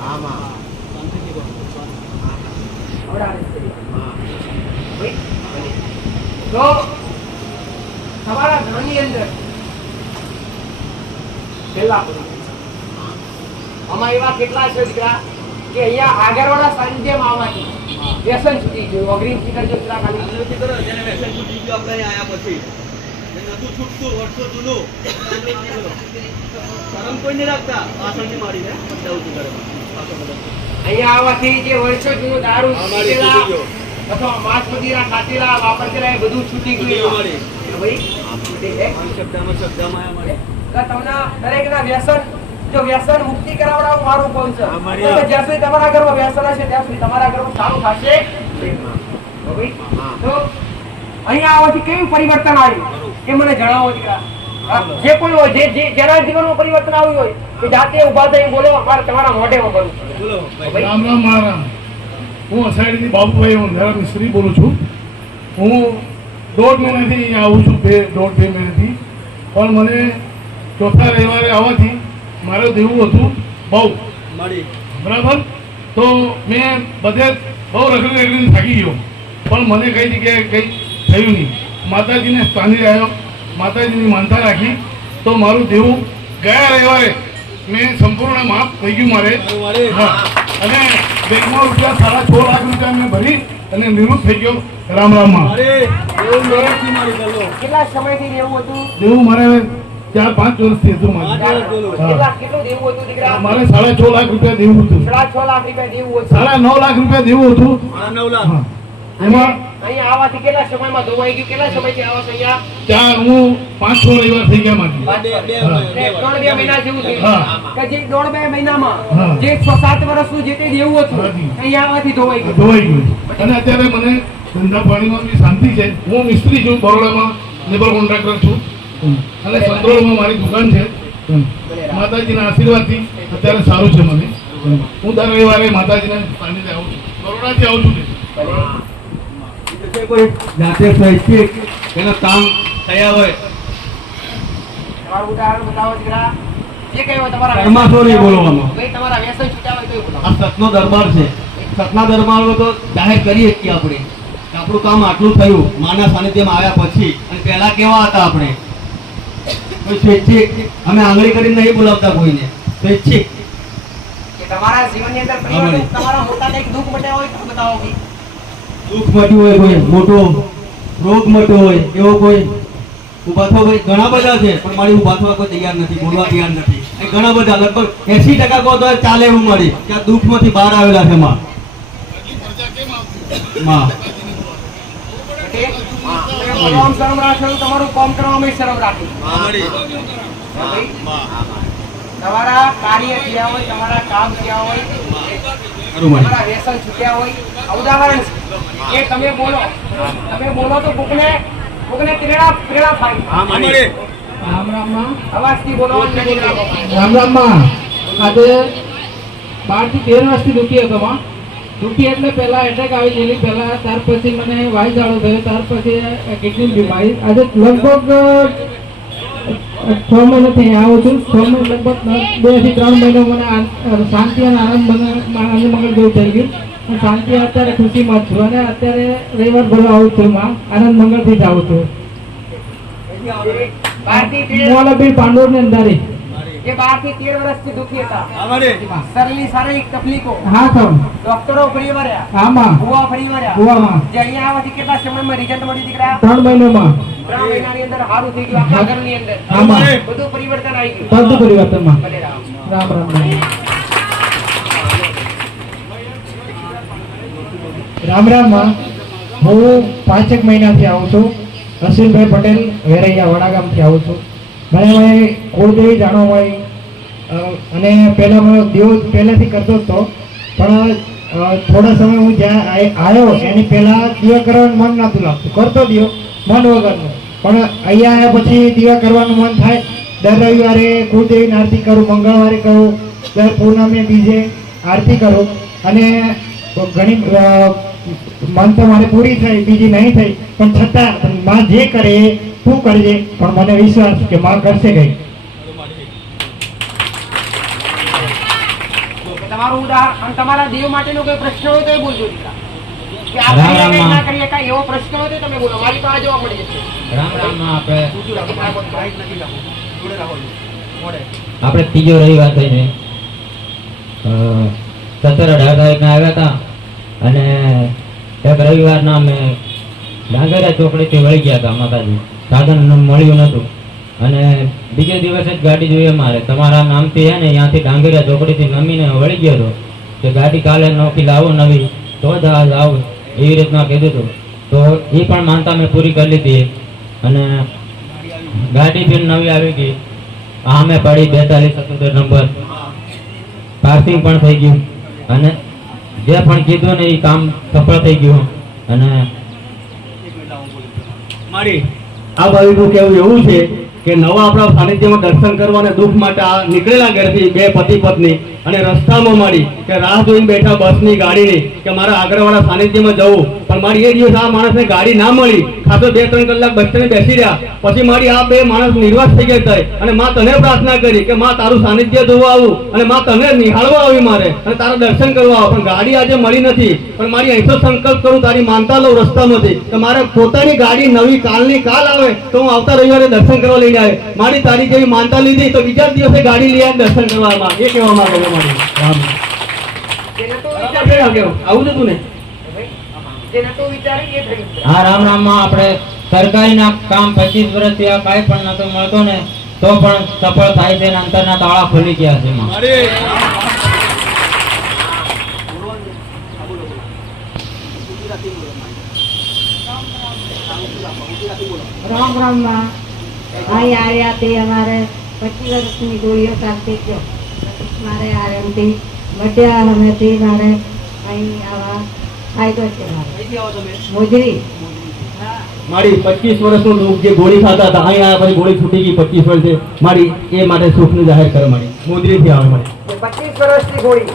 તો તમારા ઘરની અંદર પેલા આમાં એવા કેટલા છે દીકરા કે અહીંયા આગળવાળા સાનિધ્યમાં આવવાથી વ્યસન છૂટી ગયું. અગ્રીમ થી કરજો પેલા ખાલી જેને વ્યસન છૂટી ગયું આપણે આયા પછી નતું છૂટતું વર્ષો જૂનું શરમ કોઈ નહીં રાખતા પાછળથી મારીને અહીંયા આવવાથી જે વર્ષો જૂનું દારૂ અથવા માંસ મદિરા ખાતેલા વાપરતેલા એ બધું છૂટી ગયું. દરેકના વ્યસન જો વ્યસન મુક્તિ કરાવડાવું મારું કોણ છે. જ્યાં સુધી તમારા ઘરમાં વ્યસન હશે ત્યાં સુધી તમારા ઘરમાં સારું થશે. તો અહીંયા આવવાથી કેવું પરિવર્તન આવ્યું એ મને જણાવો દીકરા. જે કોઈ હોય જેના જીવનમાં પરિવર્તન આવ્યું હોય કે જાતે ઉભા થઈ બોલો, અમારે તમારા મોઢે બોલું. રામ રામ મહારામ. હું અસાઈડથી બાબુભાઈ હું મિસ્ત્રી બોલું છું. હું 1.5 મહિનાથી અહીંયા આવું છું, 2.5 મહિનાથી. પણ મને ચોથા રવિવારે આવવાથી મારું દેવું હતું બહુ, બરાબર. તો મેં બધે બહુ રખડીને થાકી ગયો, પણ મને કઈ જગ્યાએ કંઈ થયું નહીં. માતાજીને સ્થાને આવ્યો, માતાજીની માનતા રાખી, તો મારું દેવું ગયા રવિવારે મેં સંપૂર્ણ માફ થઈ ગયું મારે. હા, અને બેંકમાં રૂપિયા 6.5 લાખ રૂપિયા મેં ભરી અને નિવૃત્ત થઈ ગયો. રામ રામમાં. કેટલા સમયથી દેવું હતું? દેવું મારે 4-5 વર્ષથી હતું મારે. કેટલું દેવું હતું દીકરા? મારે 6.5 લાખ રૂપિયા દેવું હતું. 6.5 લાખ રૂપિયા દેવું હતું. 9.5 લાખ રૂપિયા દેવું હતું. હા. એમાં અહીંયા આવવાથી કેટલા સમયમાં ધોવાઈ ગયું? કેટલા સમયથી આવો છો અહીંયા? હું 5-6 રવિવાર થઈ ગયા મારી. 1.5-2 મહિના જેવું થયું. હા. કે જે 1.5-2 મહિનામાં હા. જે 6-7 વર્ષનું જે તે દેવું હતું હાજી. અહીંયા આવવાથી ધોવાઈ ગયું. ધોવાઈ ગયું. અને અત્યારે મને ધંધા પાણીમાં બી શાંતિ છે. હું મિસ્ત્રી છું, બરોડામાં લેબર કોન્ટ્રાક્ટર છું, અને સંતરોળમાં મારી દુકાન છે. માતાજીના આશીર્વાદથી અત્યારે સારું છે મને. હું દર રવિવારે માતાજીના સાનિધ્ય આવું છું, બરોડાથી આવું છું. કોઈ જાતે સ્વૈચ્છિક એનું કામ થયા હોય તમારું ઉદાહરણ બતાવો દીકરા. જે કઈ હોય તમારા ઘરમાં શું નહીં બોલવાનું. ભાઈ તમારા વ્યસન છૂટ્યા હોય તો બોલો. આ સતનો દરબાર છે. સતના દરબારમાં તો જાહેર કરી શકીએ આપણે કે આપણું કામ આટલું થયું માના સાનિધ્યમાં આવ્યા પછી. અને પહેલા કેવા હતા આપણે? કોઈ સ્વૈચ્છિક અમે આંગળી કરીને નહીં બોલાવતા કોઈને. સ્વૈચ્છિક કે તમારા જીવનની અંદર પરિવર્તન, તમારા મોટા કંઈક દુઃખ મટ્યા હોય તો બતાવો ભાઈ. દુઃખ મટ્યું હોય, કોઈ મોટો રોગ મટ્યો હોય, એવો કોઈ ઉભા થવા ભાઈ ઘણા બધા છે, પણ મારી ઉભા થવા કોઈ તૈયાર નથી, બોલવા તૈયાર નથી. એ ઘણા બધા લગભગ 80% કહો તો ચાલે એવું મારી કે આ દુઃખમાંથી બહાર આવેલા છે માં. બોલવામાં શરમ રાખો, તમારું કામ કરવામાં શરમ રાખી. તમારા કાર્ય થયા હોય, તમારા કામ થયા હોય, તમારા વ્યસન છૂટ્યા હોય. ઉદાહરણ છે કે તમે બોલો તો કોકને પ્રેરણા થાય. રામ રામમાં. અવાજથી બોલવાનું. રામ રામમાં. આજે 12 થી 13 વર્ષથી દુખી હતો માં. દુખી એટલે પહેલા એટેક આવી ગયેલી પહેલા, ત્યાર પછી મને વાયજાળો થયો, ત્યાર પછી કિડની બીમારી. આજે લગભગ 6 મહિનાથી આવું છું. 6 મહિના લગભગ 2 થી 3 મહિના મને શાંતિ અને આનંદ મંગળ જેવું થઈ ગયું. શાંતિ અત્યારે ખુશીમાં જ છું, અને અત્યારે રવિવાર ભરવા આવું છું માં. આનંદ મંગળથી જ આવું છું. મોલાબી પાંડોર ની અંધારી. જે 12 થી 13 વર્ષથી દુખી હતા, શરીરની શારીરિક તકલીફો, હા સર. ડોક્ટરો ફરી વળ્યા, આમાં ભુવા ફરી વળ્યા, ગોવામાં જે અહીંયા આવવાથી કેટલા સમયમાં રિઝલ્ટ મળી દીકરા? 3 મહિનામાં 3 મહિનાની અંદર સારું થઈ ગયું. આખા ઘરની અંદર આમાં બધું પરિવર્તન આવી ગયું. બધું પરિવર્તનમાં. ભલે રામ. રામ રામ. રામ રામમાં. હું 5 મહિનાથી આવું છું. રસીલભાઈ પટેલ વેરૈયા વડાગામથી આવું છું. મને કુળદેવી જાણવા મળી, અને પહેલાં મને દેવ પહેલાંથી કરતો જ હતો, પણ થોડા સમય હું જ્યાં આવ્યો એની પહેલાં દીવા કરવાનું મન નહોતું લાગતું. કરતો દીવો મન વગરનું, પણ અહીંયા આવ્યા પછી દીવા કરવાનું મન થાય. દર રવિવારે કુળદેવીની આરતી કરું, મંગળવારે કરું, દર પૂર્ણિમે બીજે આરતી કરું. અને ઘણી મન તો મારે પૂરી થઈ, બીજી નહીં થઈ, પણ છતાં માં જે કરે એ તું કરજે, પણ મને વિશ્વાસ કે માં કરશે કઈ. તમારું ઉદાહરણ અને તમારા દેવ માટેનો કોઈ પ્રશ્ન હોય તો એ બોલજો દીકરા. કે આ કરીએ કે ના કરીએ, કાંઈ એવો પ્રશ્ન હોય તો તમે બોલો. મારી પાસે જવાબ મળી જશે. આપણે ત્રીજો રવિવાર થઈને 17-18 તારીખના આવ્યા હતા, અને એક રવિવારના અમે ડાંગરિયા ચોકડીથી વળી ગયા હતા માતાજી. સાધન મળ્યું નહોતું, અને બીજે દિવસે જ ગાડી જોઈએ મારે. તમારા નામથી છે ને ત્યાંથી ડાંગરિયા ચોકડીથી નમીને વળી ગયો હતો કે ગાડી કાલે નોખી લાવો નવી, તો જ આજ આવું, એવી રીતના કીધું હતું. તો એ પણ માનતા મેં પૂરી કરી લીધી, અને ગાડી બી નવી આવી ગઈ. આમે પડી 42-77 નંબર, પાર્સિંગ પણ થઈ ગયું, અને જે પણ કીધું ને એ કામ સફળ થઈ ગયું. અને મારી આ ભાઈનું કહેવું એવું છે કે નવા આપણા સાનિધ્યમાં દર્શન કરવા અને દુઃખ માટે આ નીકળેલા ઘરથી બે પતિ પત્ની, અને રસ્તામાં મારી કે રાહ જોઈને બેઠા બસની ગાડીની કે મારા આગળવાળા સાનિધ્યમાં જવું, પણ મારી એ દિવસ આ માણસને ગાડી ના મળી. ખાસો 2-3 કલાક બસ સ્ટેન્ડે બેસી રહ્યા. પછી મારી આ બે માણસ નિર્વાસ થઈ ગયા થાય અને માં તને પ્રાર્થના કરી કે માં તારું સાનિધ્ય જોવા આવું અને માં તને નિહાળવા આવી મારે અને તારા દર્શન કરવા આવું. પણ ગાડી આજે મળી નથી. પણ મારી અહીંથી સંકલ્પ કરું, તારી માનતા લઉં રસ્તામાંથી કે મારે પોતાની ગાડી નવી કાલની કાલ આવે તો હું આવતા રવિવારે દર્શન કરવા લઈને આવે. મારી તારી જેવી માનતા લીધી તો બીજા દિવસે ગાડી લઈ આવે દર્શન કરવામાં. એ કહેવા માંગુ છું મારી. રામ આવું જ હતું ને. હા, રામ રામમાં આપણે સરકારીના કામ 25 વર્ષથી આ કાંઈ પણ નતો મળતો ને તો પણ સફળ થાય છે અને અંતરના તાળા ખુલી ગયા છે એમાં. રામ રામ માં અહીં આવ્યા તે અમારે 25 વર્ષની ગોળીઓ ચાલતી ગયો. મારે આરામથી મધ્યા હમેથી મારે અહીં આવા ફાયદો છે. મોજરી મારી 25 વર્ષનું દુઃખ જે ગોળી ખાતા હતા અહીં આવ્યા પછી ગોળી છૂટી ગઈ 25 વર્ષે મારી એ માટે સુખને જાહેર કરે મારી મોદરીથી આવે મારી 25 વર્ષની ગોળી.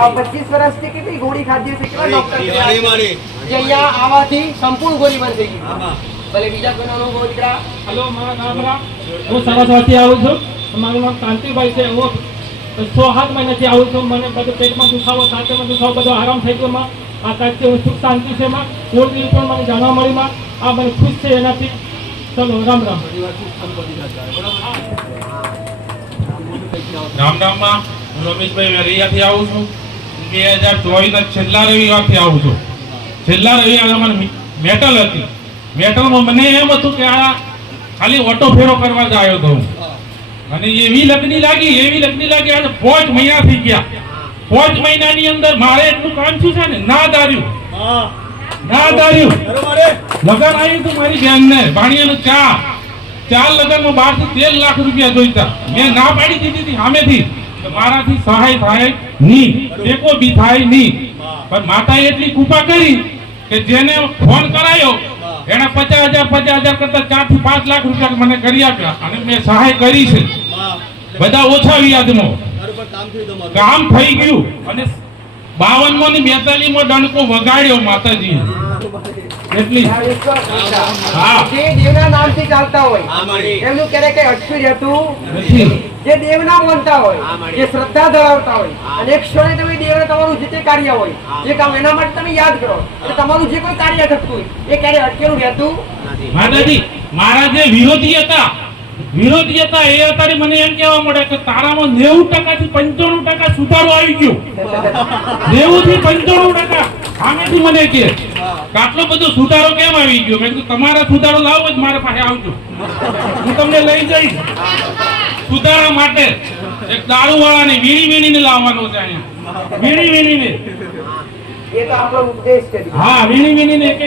આ 25 વર્ષથી કેટલી ગોળી ખાધી હશે? કેટલા ડોક્ટર જે અહીંયા આવવાથી સંપૂર્ણ ગોળી બંધ થઈ ગઈ. ભલે બીજા કોઈનો અનુભવ દીકરા. હેલો, મારા નામ રામ. હું સરસ્વતી આવું છું. મારું નામ કાંતિભાઈ છે. હું 6-7 મહિનાથી આવું છું. મને બધું પેટમાં દુખાવો, છાતીમાં દુખાવો બધો આરામ થઈ ગયો. આ કાંઈથી હું સુખ શાંતિ છે. કોળદેવી પણ મને જાણવા મળી. આ મને ખુશ છે એનાથી. ચલો, રામ રામ. રામ રામમાં હું રમેશભાઈ વેરૈયાથી આવું છું. 2024 છેલ્લા રવિવારથી આવું છું. છેલ્લા રવિવારે અમારે મેટલ હતી. મેટલમાં મને એમ હતું કે આ ખાલી ઓટો ફેરો કરવા જ આવ્યો હતો અને એવી લગ્ની લાગી આજે 5 મહિના થઈ ગયા. 5 મહિનાની અંદર મારે એટલું કામ થયું છે ને ના દાર્યું લગન આવ્યું હતું મારી બેનને ભાણિયાનું 4 લગનમાં 12 થી 13 લાખ રૂપિયા જોઈતા. મેં ના પાડી દીધી હતી સામેથી કે મારાથી સહાય થાય નહીં, ટેકો બી થાય નહીં. પણ માતાએ એટલી કૃપા કરી કે જેને ફોન કરાયો એને 50,000 કરતા 4 થી 5 લાખ રૂપિયા મને કરી આપ્યા અને મેં સહાય કરી છે. બધા ઓછા વ્યાજમાં કામ થઈ ગયું અને 52 ની 42 ડંકો વગાડ્યો માતાજી. એટલી જે દેવના નામથી ચાલતા હોય એમનું ક્યારે કઈ અટકી રહેતું નથી. જે દેવના માનતા હોય, જે શ્રદ્ધા ધરાવતા હોય અને એક ક્ષણે તમે દેવને તમારું જે તે કાર્ય હોય જે કામ એના માટે તમે યાદ કરો એટલે તમારું જે કોઈ કાર્ય થતું હોય એ ક્યારે અટકેલું રહેતું માતાજી. મારા જે વિરોધી હતા એ અત્યારે મને એમ કહેવા મળે કે તારામાં 90% થી 95% સુધારો આવી ગયો. 90 થી 95% સામેથી મને કે આટલો બધો સુધારો કેમ આવી ગયો? મેં કીધું તમારા સુધારો લાવો જ મારા પાસે આવજો, હું તમને લઈ જઈશ. સુધારા માટે એક દારૂવાળાને વીણીને લાવવાનો છે અહીંયા. વીણીને એ તો આપણો ઉપદેશ છે. હા, વીણીને એક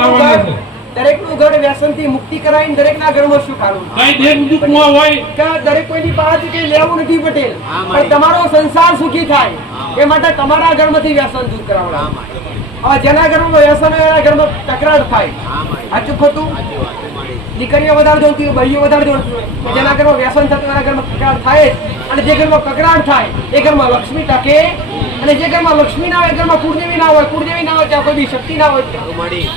લાવવાનો છે. દરેકનું ઘર વ્યસનથી મુક્તિ કરાવીને દરેકના ઘરમાં શું ખાવું કઈ દેખ દુઃખમાં હોય કે દરેક કોઈની પાસે કઈ લેવું નથી પટેલ, પણ તમારો સંસાર સુખી થાય એ માટે તમારા ઘરમાંથી વ્યસન દૂર કરાવવાનું. હવે જેના ઘરમાં વ્યસન હોય એના ઘરમાં તકરાર થાય. સાચું ખોટું? દીકરીઓ વધારે જોડતી હોય, ભાઈઓ વધારે જોડતી હોય. જેના ઘરમાં વ્યસન થતું એના ઘરમાં તકરાર થાય અને જે ઘરમાં કકરાટ થાય એ ઘરમાં લક્ષ્મી ટકે અને જે ઘરમાં લક્ષ્મી ના હોય ઘરમાં કુળદેવી ના હોય, કુળદેવી ના હોય ત્યાં કોઈ બી શક્તિ ના હોય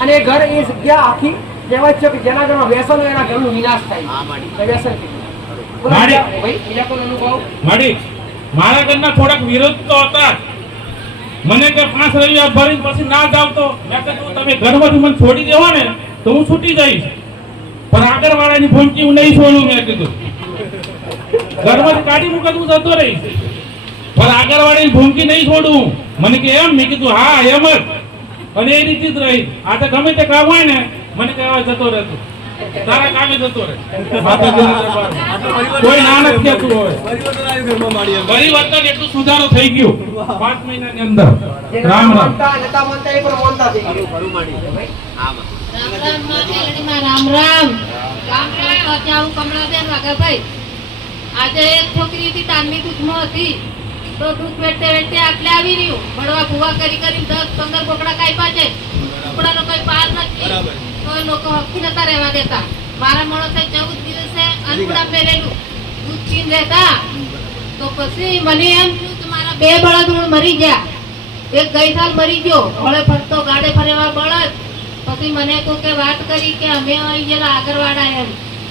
અને એ ઘર એ જગ્યા આખી કહેવાય છે કે જેના ઘરમાં વ્યસન હોય એના ઘરનો વિનાશ થાય. વ્યસન મારા ઘરના થોડાક વિરોધ તો હતા. મને કે 5 રવિવાર ભરીને પછી ના જાવ તો મેં કીધું તમે ઘરમાંથી મને છોડી દેવો ને તો હું છૂટી જઈશ, પણ આગળવાળાની ભૂમકી હું નહીં છોડું. મેં કીધું ઘરમાંથી કાઢી મૂકે હું જતો રહીશ, પણ આગળવાળાની ભૂમકી નહીં છોડું. મને કે એમ? મેં કીધું હા એમ જ. અને એ રીતે જ રહી. આ તો ગમે તે કામ હોય ને મને કહેવા જતો રહેતો, તારા કામે જતો રહે. કોઈ ના નથી કહેતું. હોય પરિવર્તન એટલું સુધારો થઈ ગયો 5 મહિનાની અંદર. રામ રામ. આજે એક છોકરી હતી તાનની દૂધમાં હતી તો દૂધ વેચતે વેચતે આટલે આવી રહ્યું ભણવા ભૂવા કરી 10-15 કોકડા કાપ્યા છે. કોકડાનો કોઈ પાર નથી તો લોકો હકી નતા રહેવા દેતા. મારા માણસે 14 દિવસે અનપડા પહેરેલું દૂધ પીને રહેતા. તો પછી મને એમ થયું કે મારા બે બળદ હું મરી ગયા. એક ગઈ સાલ મરી ગયો, ઘોડે ફરતો ગાડે ફરેવા બળદ. પછી મને કોકે વાત કરી કે અમે અહીં જેલા આગરવાડા એમ.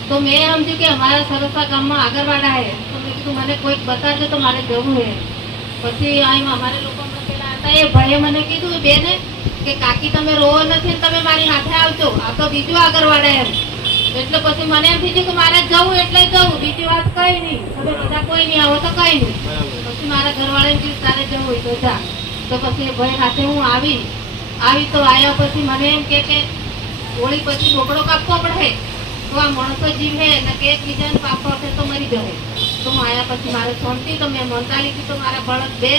તો મેં સમજ્યું કે અમારા સરસા ગામમાં આગરવાડા હે. તો મેં કીધું મને કોઈક બતાવજો તો મારે જવું હે. પછી અહીં અમારે લોકો પેલા હતા એ ભાઈએ મને કીધું બેને કે કાકી તમે રોવો નથી, તમે મારી હાથે આવજો, આ તો બીજું આગરવાડા એમ. એટલે પછી મને એમ થઈ ગયું કે મારે જવું એટલે જવું, બીજી વાત કઈ નહીં. તમે બધા કોઈ નહીં આવો તો કઈ નહીં. પછી મારા ઘરવાળાને કીધું તારે જવું હોય તો જા. તો પછી એ ભાઈ સાથે હું આવી તો આવ્યા પછી મને એમ કે હોળી પછી ઢોકળો કાપવો પડે તો આ માણસો જીવે ને કે એકબીજાને પાપો હશે તો મરી જશે. તો હું આવ્યા પછી મારે શાંતિ, તો મેં મનતા લીધી તો મારા બળદ બે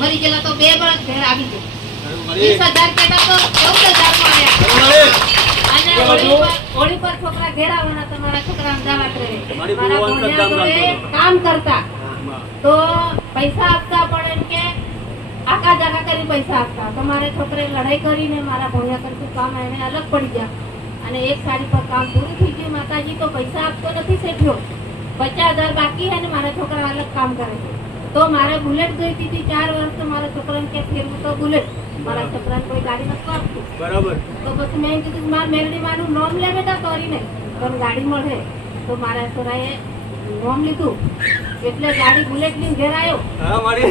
મરી ગયેલા, તો બે બળદ ઘેર આવી ગયો. 20,000 કહેતા તો 14,000 માં આવ્યા. અને હોળી પર છોકરા ઘેર આવવાના, તો મારા છોકરા અમદાવાદ રહે. મારા ભણ્યા જોડે કામ કરતા તો પૈસા આપતા પણ એમ કે આકા જાકા કરી પૈસા આપતા. તો મારે છોકરે લડાઈ કરીને મારા ભણ્યા કરતું કામ એને અલગ પડી ગયા. અને એક સાડી પર કામ પૂરું થઈ ગયું. માતાજી તો પૈસા આપતો નથી શેઠ્યો, 50,000 બાકી છે ને મારા છોકરા અલગ કામ કરે છે. તો મારે બુલેટ જોઈતી હતી 4 વર્ષ. તો મારા છોકરાને કે ફેરવું તો બુલેટ, મારા છોકરાને કોઈ ગાડી નથી આપતું. બરાબર. તો પછી મેં કીધું મારા મેરડી મારું નોમ લે બેટા, તોરી નહીં તો ગાડી મળે. તો મારા છોરાએ નોમ લીધું એટલે ગાડી બુલેટ લઈને ઘેર આવ્યો. હા મારી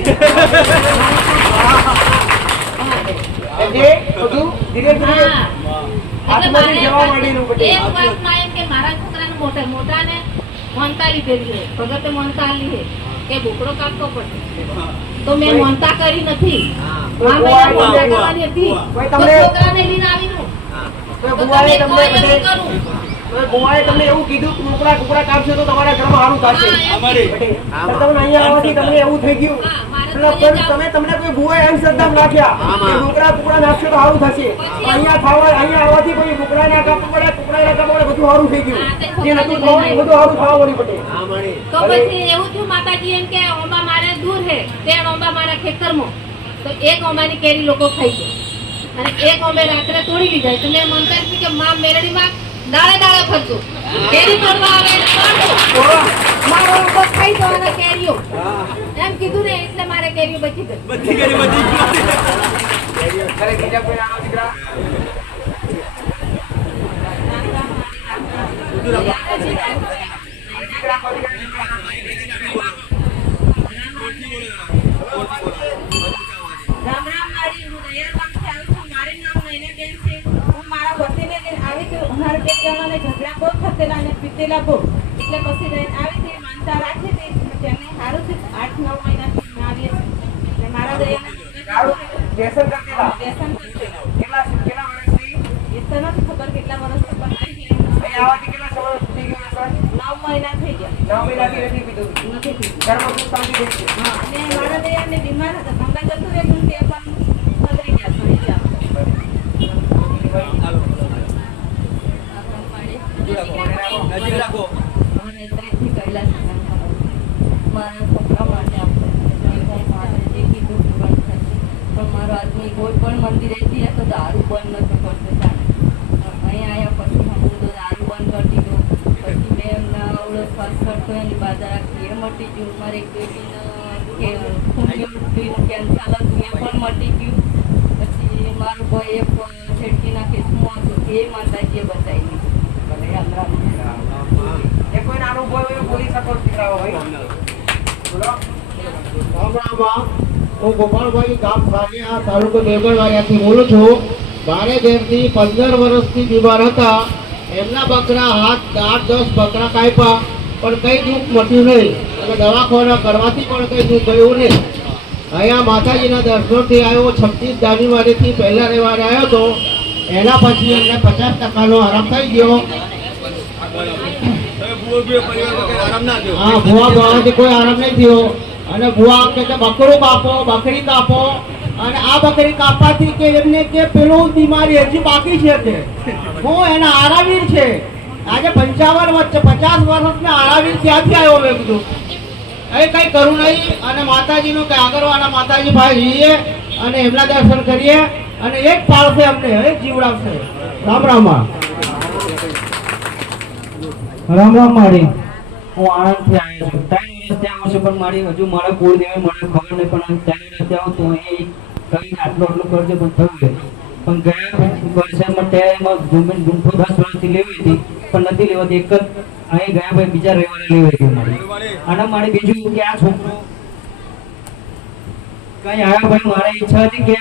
જે બધું ધીરે ધીરે હાથમાંથી જવા માંડેલું બધું. એક વાતમાં એમ કે મારા છોકરાને મોટાને મોનતા લીધેલી છે, ભગતે મોનતા લીધે કે બોકડો કાપવો પડે. તો મેં મોનતા કરી નથી, મોનતા કરવાની હતી. તો છોકરાને લઈને આવીનું તો બુવાએ તમને એવું કીધું કે કુકડા કાપશે તો તમારા ઘરમાં સારું થશે. તમને અહીંયા આવવાથી તમને એવું થઈ ગયું. તમને કોઈ બુવાએ અંધશ્રદ્ધા નાખ્યા કે કુકડા નાખશો તો સારું થશે. અહીંયા આવવાથી કોઈ કુકડા ના કાપવું પડે, કુકડા ના કાપવું પડે, બધું સારું થઈ ગયું. જે નતું થવાનું બધું સારું થવા વળી પડે. તો પછી એવું થયું માતાજી એમ કે ઓંબા મારે દૂર હે, તે ઓંબા મારા ખેતરમાં. તો એક ઓંબાની કેરી લોકો ખાઈ ગયા અને એક ઓંબે રાત્રે તોડી લીધા. તો મેં મનતા હતી કે માં મેરડીમાં દાડે ફરજો, કેરી તોડવા આવે મારો ઓંબો ખાઈ જવાના કેરીઓ એમ કીધું ને. એટલે મારે કેરીઓ બચી ગઈ. અરે બીજા કોઈ નાનો દીકરા રામ રામ મારી હું દયાળબાગથી આવી છું. મારું નામ નયનાબેન છે. હું મારા પતિને લઈને આવી હતી. અમારા બે જણાને ઝઘડા બહુ થતેલા અને પીતેલા બહુ. એટલે પછી લઈને આવી હતી, માનતા રાખી હતી. તેને સારું છે, 8-9 મહિનાથી આવીએ છીએ. એટલે મારા દયાના વ્યસન કરતેલા કેટલા વર્ષથી એ તો નથી ખબર કેટલા વર્ષથી, પણ અહીંયા આવવાથી કેટલા સમય થઈ ગયો વ્યસન? 9 મહિના થઈ ગયા. 9 મહિનાથી નથી પીધું. નથી પીધું. ઘરમાં સુખ શાંતિ થઈ છે. હા, અને મારા દયાને બીમાર હતા, ગંગા જતું રહેતું તે પણ પધરી ગયા, સડી ગયા. નજીક રાખો. મને ત્રીથી કૈલાસ મારા છોકરા માટે આપણે જે કીધું બંધ થશે. પણ મારો આદમી કોઈ પણ મંદિરેથી તો દારૂ બંધ નથી કરતો. અહીંયા આવ્યા પછી હું તો દારૂ બંધ કરી દીધો. પછી મેં એમના અવળો શ્વાસ કરતો એની બાધા રાખી, એ મટી ગયું. મારી એક બેટીનું કેન્સર હતું, એ પણ મટી ગયું. પછી મારો ભાઈ એક છેડકીના કેસમાં હતો, એ માતાજીએ બચાવી દીધું. ભલે રામ એ કોઈ નાનો બોય બોલી શકો દીકરાઓ ભાઈ બોલો. હું ગોપાલભાઈ ગામ ખાલિયા તાલુકો દેવગઢવાડિયાથી બોલું છું. મારે ઘેરથી 15 વર્ષથી બીમાર હતા. એમના બકરા 8-10 બકરા કાપ્યા પણ કંઈ દુઃખ મટ્યું નહીં અને દવાખાના કરવાથી પણ કંઈ દુઃખ ગયું નહીં. અહીંયા માતાજીના દર્શનથી આવ્યો. 26 જાન્યુઆરીથી પહેલા રવિવારે આવ્યો હતો. એના પછી એમને 50% આરામ થઈ ગયો. હા, ભૂવા ભવાથી કોઈ આરામ નહીં થયો. અને ભૂવા કે બકરું કાપો, બકરી કાપો. અને આ બકરી કાપવાથી કે એમને કે પેલું બીમારી હજી બાકી છે કે હું એના આરામીર છે. આજે 55 વર્ષ 50 વર્ષના આરામીર ક્યાંથી આવ્યો? મેં કીધું એ કંઈ કરું નહીં. અને માતાજીનું કંઈ આગળવાળા માતાજી ભાઈ જઈએ અને એમના દર્શન કરીએ અને એક પાળશે અમને, એક જીવડાવશે. રામ રામ રામ રામ મારી. હું આણંદથી આવ્યો છું. રસ્તે આવું છું પણ મારી હજુ મારા કુળદેવી મને ખબર નહીં પણ ચાલી રસ્તે આવું તો એ કઈ આટલું કરજો પણ થયું છે પણ ગયા વર્ષમાં ત્યારે જમીન ગુંઠો 10 વર્ષથી લેવી હતી પણ નથી લેવાતી એક જ અહીં ગયા ભાઈ બીજા રવિવારે લેવાઈ ગયું મારી અને મારે બીજું કે આ છોકરો કઈ આવ્યા ભાઈ મારી ઈચ્છા હતી કે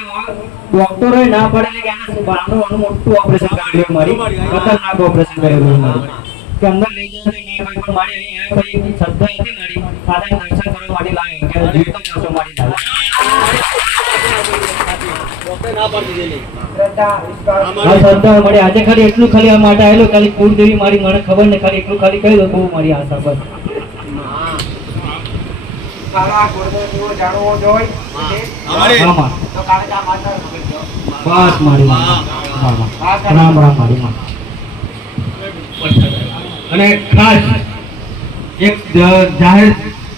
ડોક્ટરોએ ના પડે કે આના બાળનું મોટું ઓપરેશન કરેલું મારી ખતરનાક ઓપરેશન કરેલું મારી કે અંદર લઈ જશે નહીં ભાઈ પણ મારી અહીં આવ્યા ભાઈ એટલી શ્રદ્ધા હતી મારી દાદાને દર્શન કરવા માટે લાવ્યો કે જીવતો પાછો મારી દાદા હા શ્રદ્ધા મળી આજે ખાલી એટલું ખાલી આ માટે આવેલો ખાલી કુળદેવી મારી મને ખબર ને ખાલી એટલું ખાલી કહી દો બહુ મારી આશા બસ સારા કુળદેવીઓ જાણવો જોઈએ તો કાળજા માતા બસ મારી રામ રામ મારી માં અને ખાસ એક જાહેર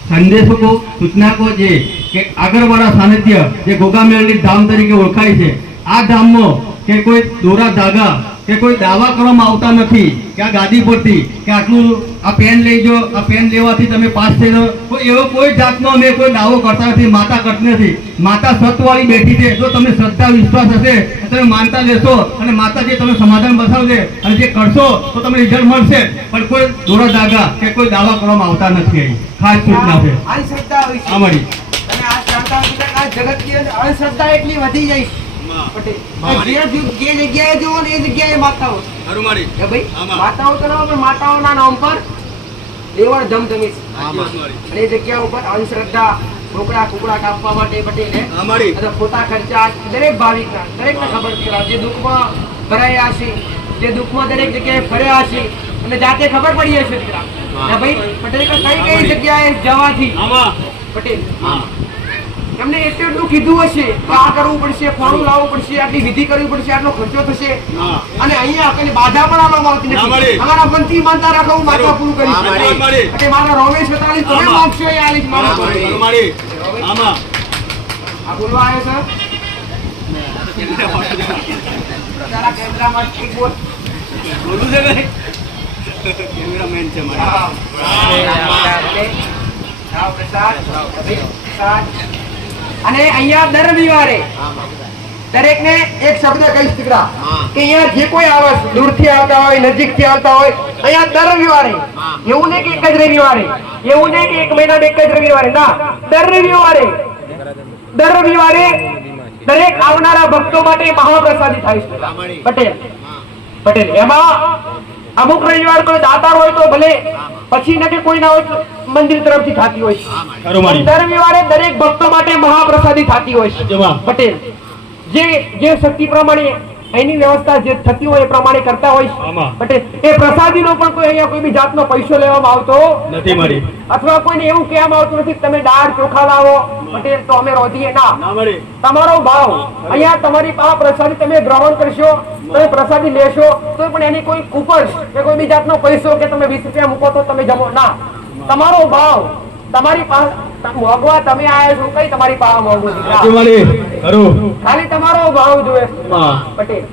સંદેશો કો સૂચના કો જે કે આગળવાળા સાનિધ્ય જે ગોગામેળની ધામ તરીકે ઓળખાય છે આ ધામમાં કે કોઈ દોરા ધાગા કે કોઈ દાવા કરવામાં આવતા નથી કે આ ગાદી પરથી કે આટલું આ પેન લઈ જો આ પેન લેવાથી તમે પાસ થઈ જાઓ કોઈ એવો કોઈ જાતનો અમે કોઈ દાવો કરતા નથી માતા કરતી નથી માતા સતવાળી બેઠી છે જો તમને શ્રદ્ધા વિશ્વાસ હશે તમે માનતા લેશો અને માતાજી તમે સમાધાન બતાવશે અને જે કરશો તો તમને રિઝલ્ટ મળશે પણ કોઈ દોરા ધાગા કે કોઈ દાવા કરવામાં આવતા નથી અહીં ખાસ સૂચના છે અંધશ્રદ્ધા હોય છે અમારી અને આ શ્રદ્ધા વિના આ જગતની અંદર અંધશ્રદ્ધા એટલી વધી જાય છે જે જગ્યાએ જુઓ ને એ જગ્યાએ માતાઓ છે ભાઈ માતાઓ તો ના પણ માતાઓના નામ પર લેવડ ધમધમી છે અને એ જગ્યા ઉપર અંધશ્રદ્ધા ઢોકળા કુકડા કાપવા માટે પટેલે અને ખોટા ખર્ચા દરેક ભાવિકના દરેકને ખબર છે જે દુઃખમાં ભરાયા છે જે દુઃખમાં દરેક જગ્યાએ ફર્યા છે અને જાતે ખબર પડી હશે ભાઈ પટેલ કઈ જગ્યાએ જવાથી પટેલ એમને એટલું કીધું હશે કે આ કરવું પડશે ફોર્મ લાવવું પડશે આટલી વિધિ કરવી પડશે આટલો ખર્ચો થશે અને અહીંયા આપણને બાધા પણ આપવામાં આવતી નથી અમારા મનથી માનતા રાખો હું માતા પૂરું કરીશ એટલે મારા રોમેશ વતાણી તમે મોક્ષો એ આલીશ મારા આ બોલવા આવ્યો સર કેમેરામાં ઠીક બોલ બોલું છે ને કેમેરામેન છે મારા રાવ પ્રસાદ અને અહીંયા દર રવિવારે દરેકને એક શબ્દ કહીશ દીકરા કે અહીંયા જે કોઈ આવે દૂરથી આવતા હોય નજીકથી આવતા હોય અહીંયા દર રવિવારે એવું નહીં કે એક જ રવિવારે એવું નહીં કે એક મહિનામાં એક જ રવિવારે ના દર રવિવારે દરેક આવનારા ભક્તો માટે મહાપ્રસાદી થાય છે પટેલ એમાં અમુક રવિવાર કોઈ દાતાર હોય તો ભલે પછી નથી કોઈ ના હોય મંદિર તરફથી થતી હોય છે દર રવિવારે દરેક ભક્તો માટે મહાપ્રસાદી થતી હોય છે પટેલ જે શક્તિ પ્રમાણે એની વ્યવસ્થા જે થતી હોય એ પ્રમાણે કરતા હોય છે પટેલ એ પ્રસાદીનો પણ કોઈ અહીંયા કોઈ બી જાતનો પૈસો લેવામાં આવતો નથી મારી અથવા કોઈને એવું કહેવામાં આવતું નથી તમે દાળ ચોખા લાવો પટેલ તો અમે રોધીએ ના તમારો ભાવ અહીંયા તમારી આ પ્રસાદી તમે ગ્રહણ કરશો તમે પ્રસાદી લેશો તો પણ એની કોઈ કૂપન કે કોઈ બી જાતનો પૈસો કે તમે 20 રૂપિયા મૂકો તો તમે જમો ના તમારો ભાવ તમારી પાસે મોગવા તમે આયા છો કઈ તમારી પાસે મોગવું ખાલી તમારો ભાવ જોવે પટેલ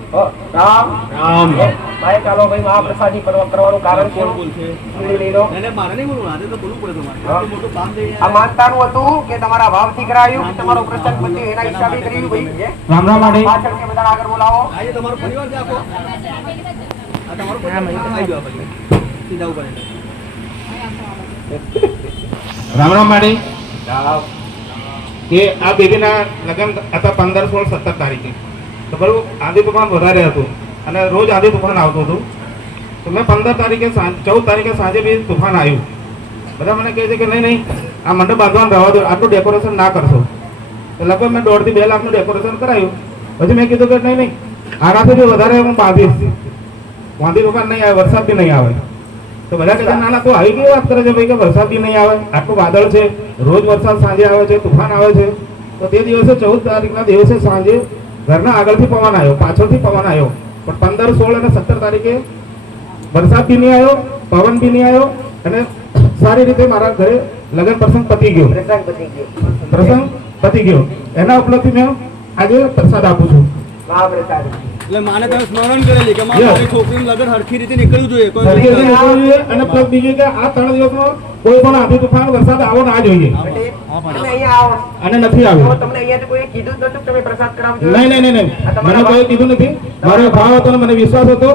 રામ રામ ભાઈ ચાલો ભાઈ મહાપ્રસાદી કરવાનું કારણ છે લઈ લો આ માનતાનું હતું કે તમારા ભાવથી કરાયું તમારો પ્રસંગ બન્યો એના હિસાબે કર્યું ભાઈ રામ રામ માટે પાછળ કે બધા આગળ બોલાવો તમારો પરિવાર છે આખો આ તમારો પરિવાર આવી ગયો પછી સીધા ઉપર રામ રામ માડી કે આ બેબીના લગ્ન હતા 15, 16, 17 તારીખે તો બરોબર આંધી તુફાન વધારે હતું અને રોજ આંધી તુફાન આવતું હતું તો મેં 15 તારીખે 14 તારીખે સાંજે બી તુફાન આવ્યું બધા મને કહે છે કે નહીં આ મંડપ બાંધવાનું રહેવા દો આટલું ડેકોરેશન ના કરશો તો લગભગ મેં 1.5 થી 2 લાખનું ડેકોરેશન કરાયું પછી મેં કીધું કે નહીં આનાથી બી વધારે હું બાંધીશ વાંધી તુફાન નહીં આવે વરસાદ બી નહીં આવે તો બધા કહેતા ના તો આવી કેવી વાત કરે છે ભાઈ કે વરસાદ બી નહીં આવે આટલું વાદળ છે રોજ વરસાદ સાંજે આવે છે તુફાન આવે છે તો તે દિવસે 14 તારીખના દિવસે સાંજે ઘરના આગળથી પવન આવ્યો પાછળથી પવન આવ્યો પણ 15, 16 અને 17 તારીખે વરસાદ બી નહીં આવ્યો પવન બી નહીં આવ્યો અને સારી રીતે મારા ઘરે લગ્ન પ્રસંગ પતી ગયો એના ઉપલબ્ધિ મેં આજે પ્રસાદ આપું છું એટલે માને તમે સ્મરણ કરેલી કે મારી છોકરીનું લગ્ન હરખી રીતે નીકળવું જોઈએ અને પ્લસ બીજું કે આ 3 દિવસમાં કોઈ પણ આંધી તુફાન વરસાદ આવો ના જોઈએ પટેલ તમે અહીંયા આવો અને નથી તો આવ્યો. તમને અહીંયાથી કોઈ કીધું જ નતું કે તમે પ્રસાદ કરાવજો? નહીં મને કોઈ કીધું નથી. મારો ભાવ હતો ને મને વિશ્વાસ હતો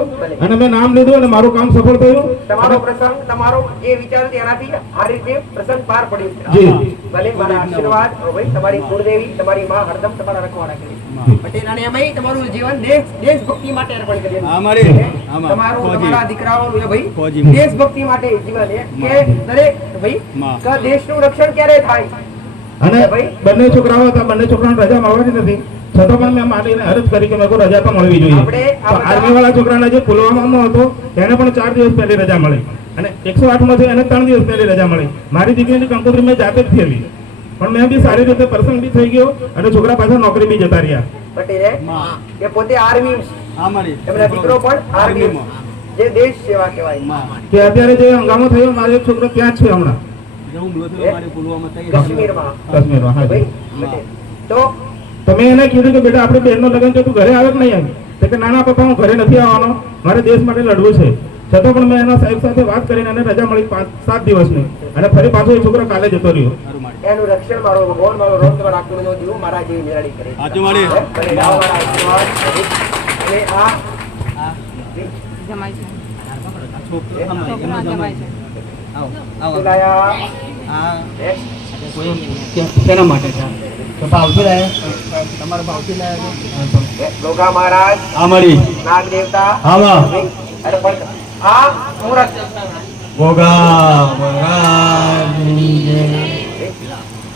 અને મેં નામ લીધું અને મારું કામ સફળ થયું. તમારો પ્રસંગ તમારો જે વિચાર હતો એનાથી આ રીતે પ્રસંગ પાર પડ્યું છે. જી. ભલે મારા આશીર્વાદ ભાઈ તમારી કુળદેવી તમારી માં હરદમ તમારા રખવાડા કરે. પટેલ અને એમાંય તમારું જીવન દેશભક્તિ માટે અર્પણ કર્યું. તમારું તમારા દીકરાઓનું એ ભાઈ દેશભક્તિ માટે જીવન કે દરેક ભાઈ કે દેશનું રક્ષણ ક્યારે થાય. અને બંને છોકરાઓ હતા, બંને છોકરાઓને રજા મળવાની નથી, છતાં પણ મેં મારીને અરજ કરી કે મેં કોઈ રજા તો મળવી જોઈએ. આર્મી વાળા છોકરાને જે પુલવામામાં હતો એને પણ 4 દિવસ પહેલી રજા મળી અને 108 માં છે એને 3 દિવસ પહેલી રજા મળી. મારી દીકરીની કંકોત્રી મેં જાતે જ થયેલી પણ મેં બી સારી રીતે પ્રસંગ બી થઈ ગયો અને છોકરા પાછા નોકરી બી જતા રહ્યા. પટેલ કે પોતે આર્મી એમના દીકરો પણ આર્મી જે દેશ સેવા કહેવાય. કે અત્યારે જે હંગામો થયો મારો એક છોકરો ત્યાં જ છે હમણાં કાશ્મીરમાં. કાશ્મીરમાં. ભાઈ પટેલ તો તમે એને કીધું કે બેટા આપણે બહેનનો લગ્ન છે, તું ઘરે આવે કે નહીં આવે? તો કે નાના પપ્પા હું ઘરે નથી આવવાનો, મારે દેશ માટે લડવું છે. છતાં પણ મેં એના સાહેબ સાથે વાત કરીને એને રજા મળી 5-7 દિવસની અને ફરી પાછો એ છોકરો કાલે જતો રહ્યો. એનું રક્ષણ મારો ભગવાન મારો રોગ તમારા આખું નો દીવો મારા જેવી નિરાળી કરે. સાચું મારી. ભલે લાવો મારા આશીર્વાદ. અને આ બોલાયા. શેના માટે છે? તો ભાવથી લાયા? તમારા ભાવથી લાયા. લોગા મહારાજ આ મળી. નાગ દેવતા આવા. અર્પણ. આ મુહૂર્ત ભોગા ભોગાની જય.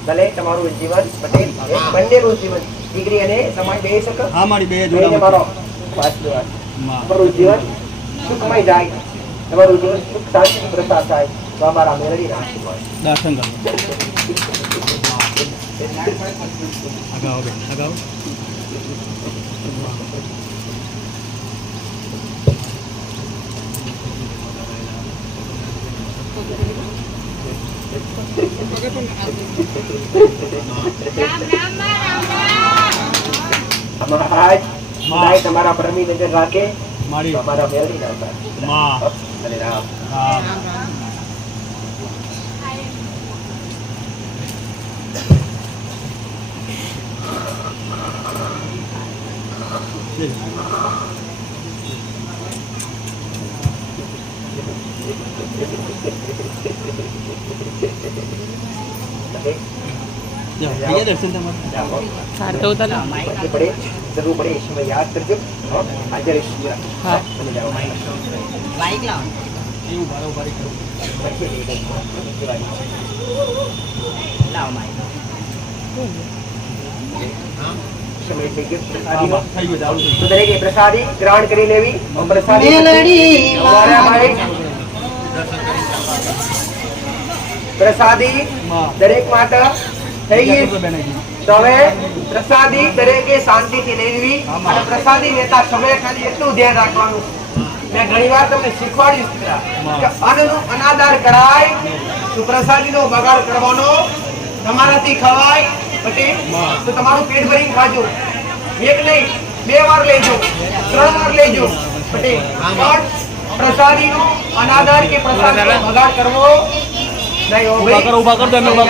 ભલે તમારું જીવન પટેલ એક બંનેનું જીવન દીકરી અને સમાજ બે શકે. આ મારી બે બેને જોડા. મારો આશીર્વાદ. તમારું જીવન સુખમય જાય, તમારું જીવન સુખ શાંતિ પ્રસાદ થાય તો અમારા મેળવીના આશીર્વાદ. દર્શન કરો. અગાઉ બે અગાઉ. મહારાજ સદાય તમારા પરમી નજર રાખે મારી. અમારા મેળવી ના માં. ભલે રામ. હા. દર્શન તમારે પડે જરૂર પડે એ સમય યાદ કરજો. હાજર સમય થઈ ગયો પ્રસાદીનો. તો દરેકે પ્રસાદી ગ્રહણ કરી લેવી. પ્રસાદી દરેક માટે થઈ ગઈ. તો હવે પ્રસાદી દરેકે શાંતિથી લેવી અને પ્રસાદી લેતા સમયે ખાલી એટલું ધ્યાન રાખવાનું, મેં ઘણી વાર તમને શીખવાડ્યું કે અન્નનો અનાદર કરાય તો પ્રસાદીનો બગાડ કરવાનો તમારાથી ખવાય પટેલ તો તમારું પેટ ભરીને ખાજો. એક નહીં 2 વાર લેજો, 3 વાર લેજો પટેલ. પણ પ્રસાદીનો અનાદર કે પ્રસાદીનો બગાડ કરવો નહીં. ઉભા કરો.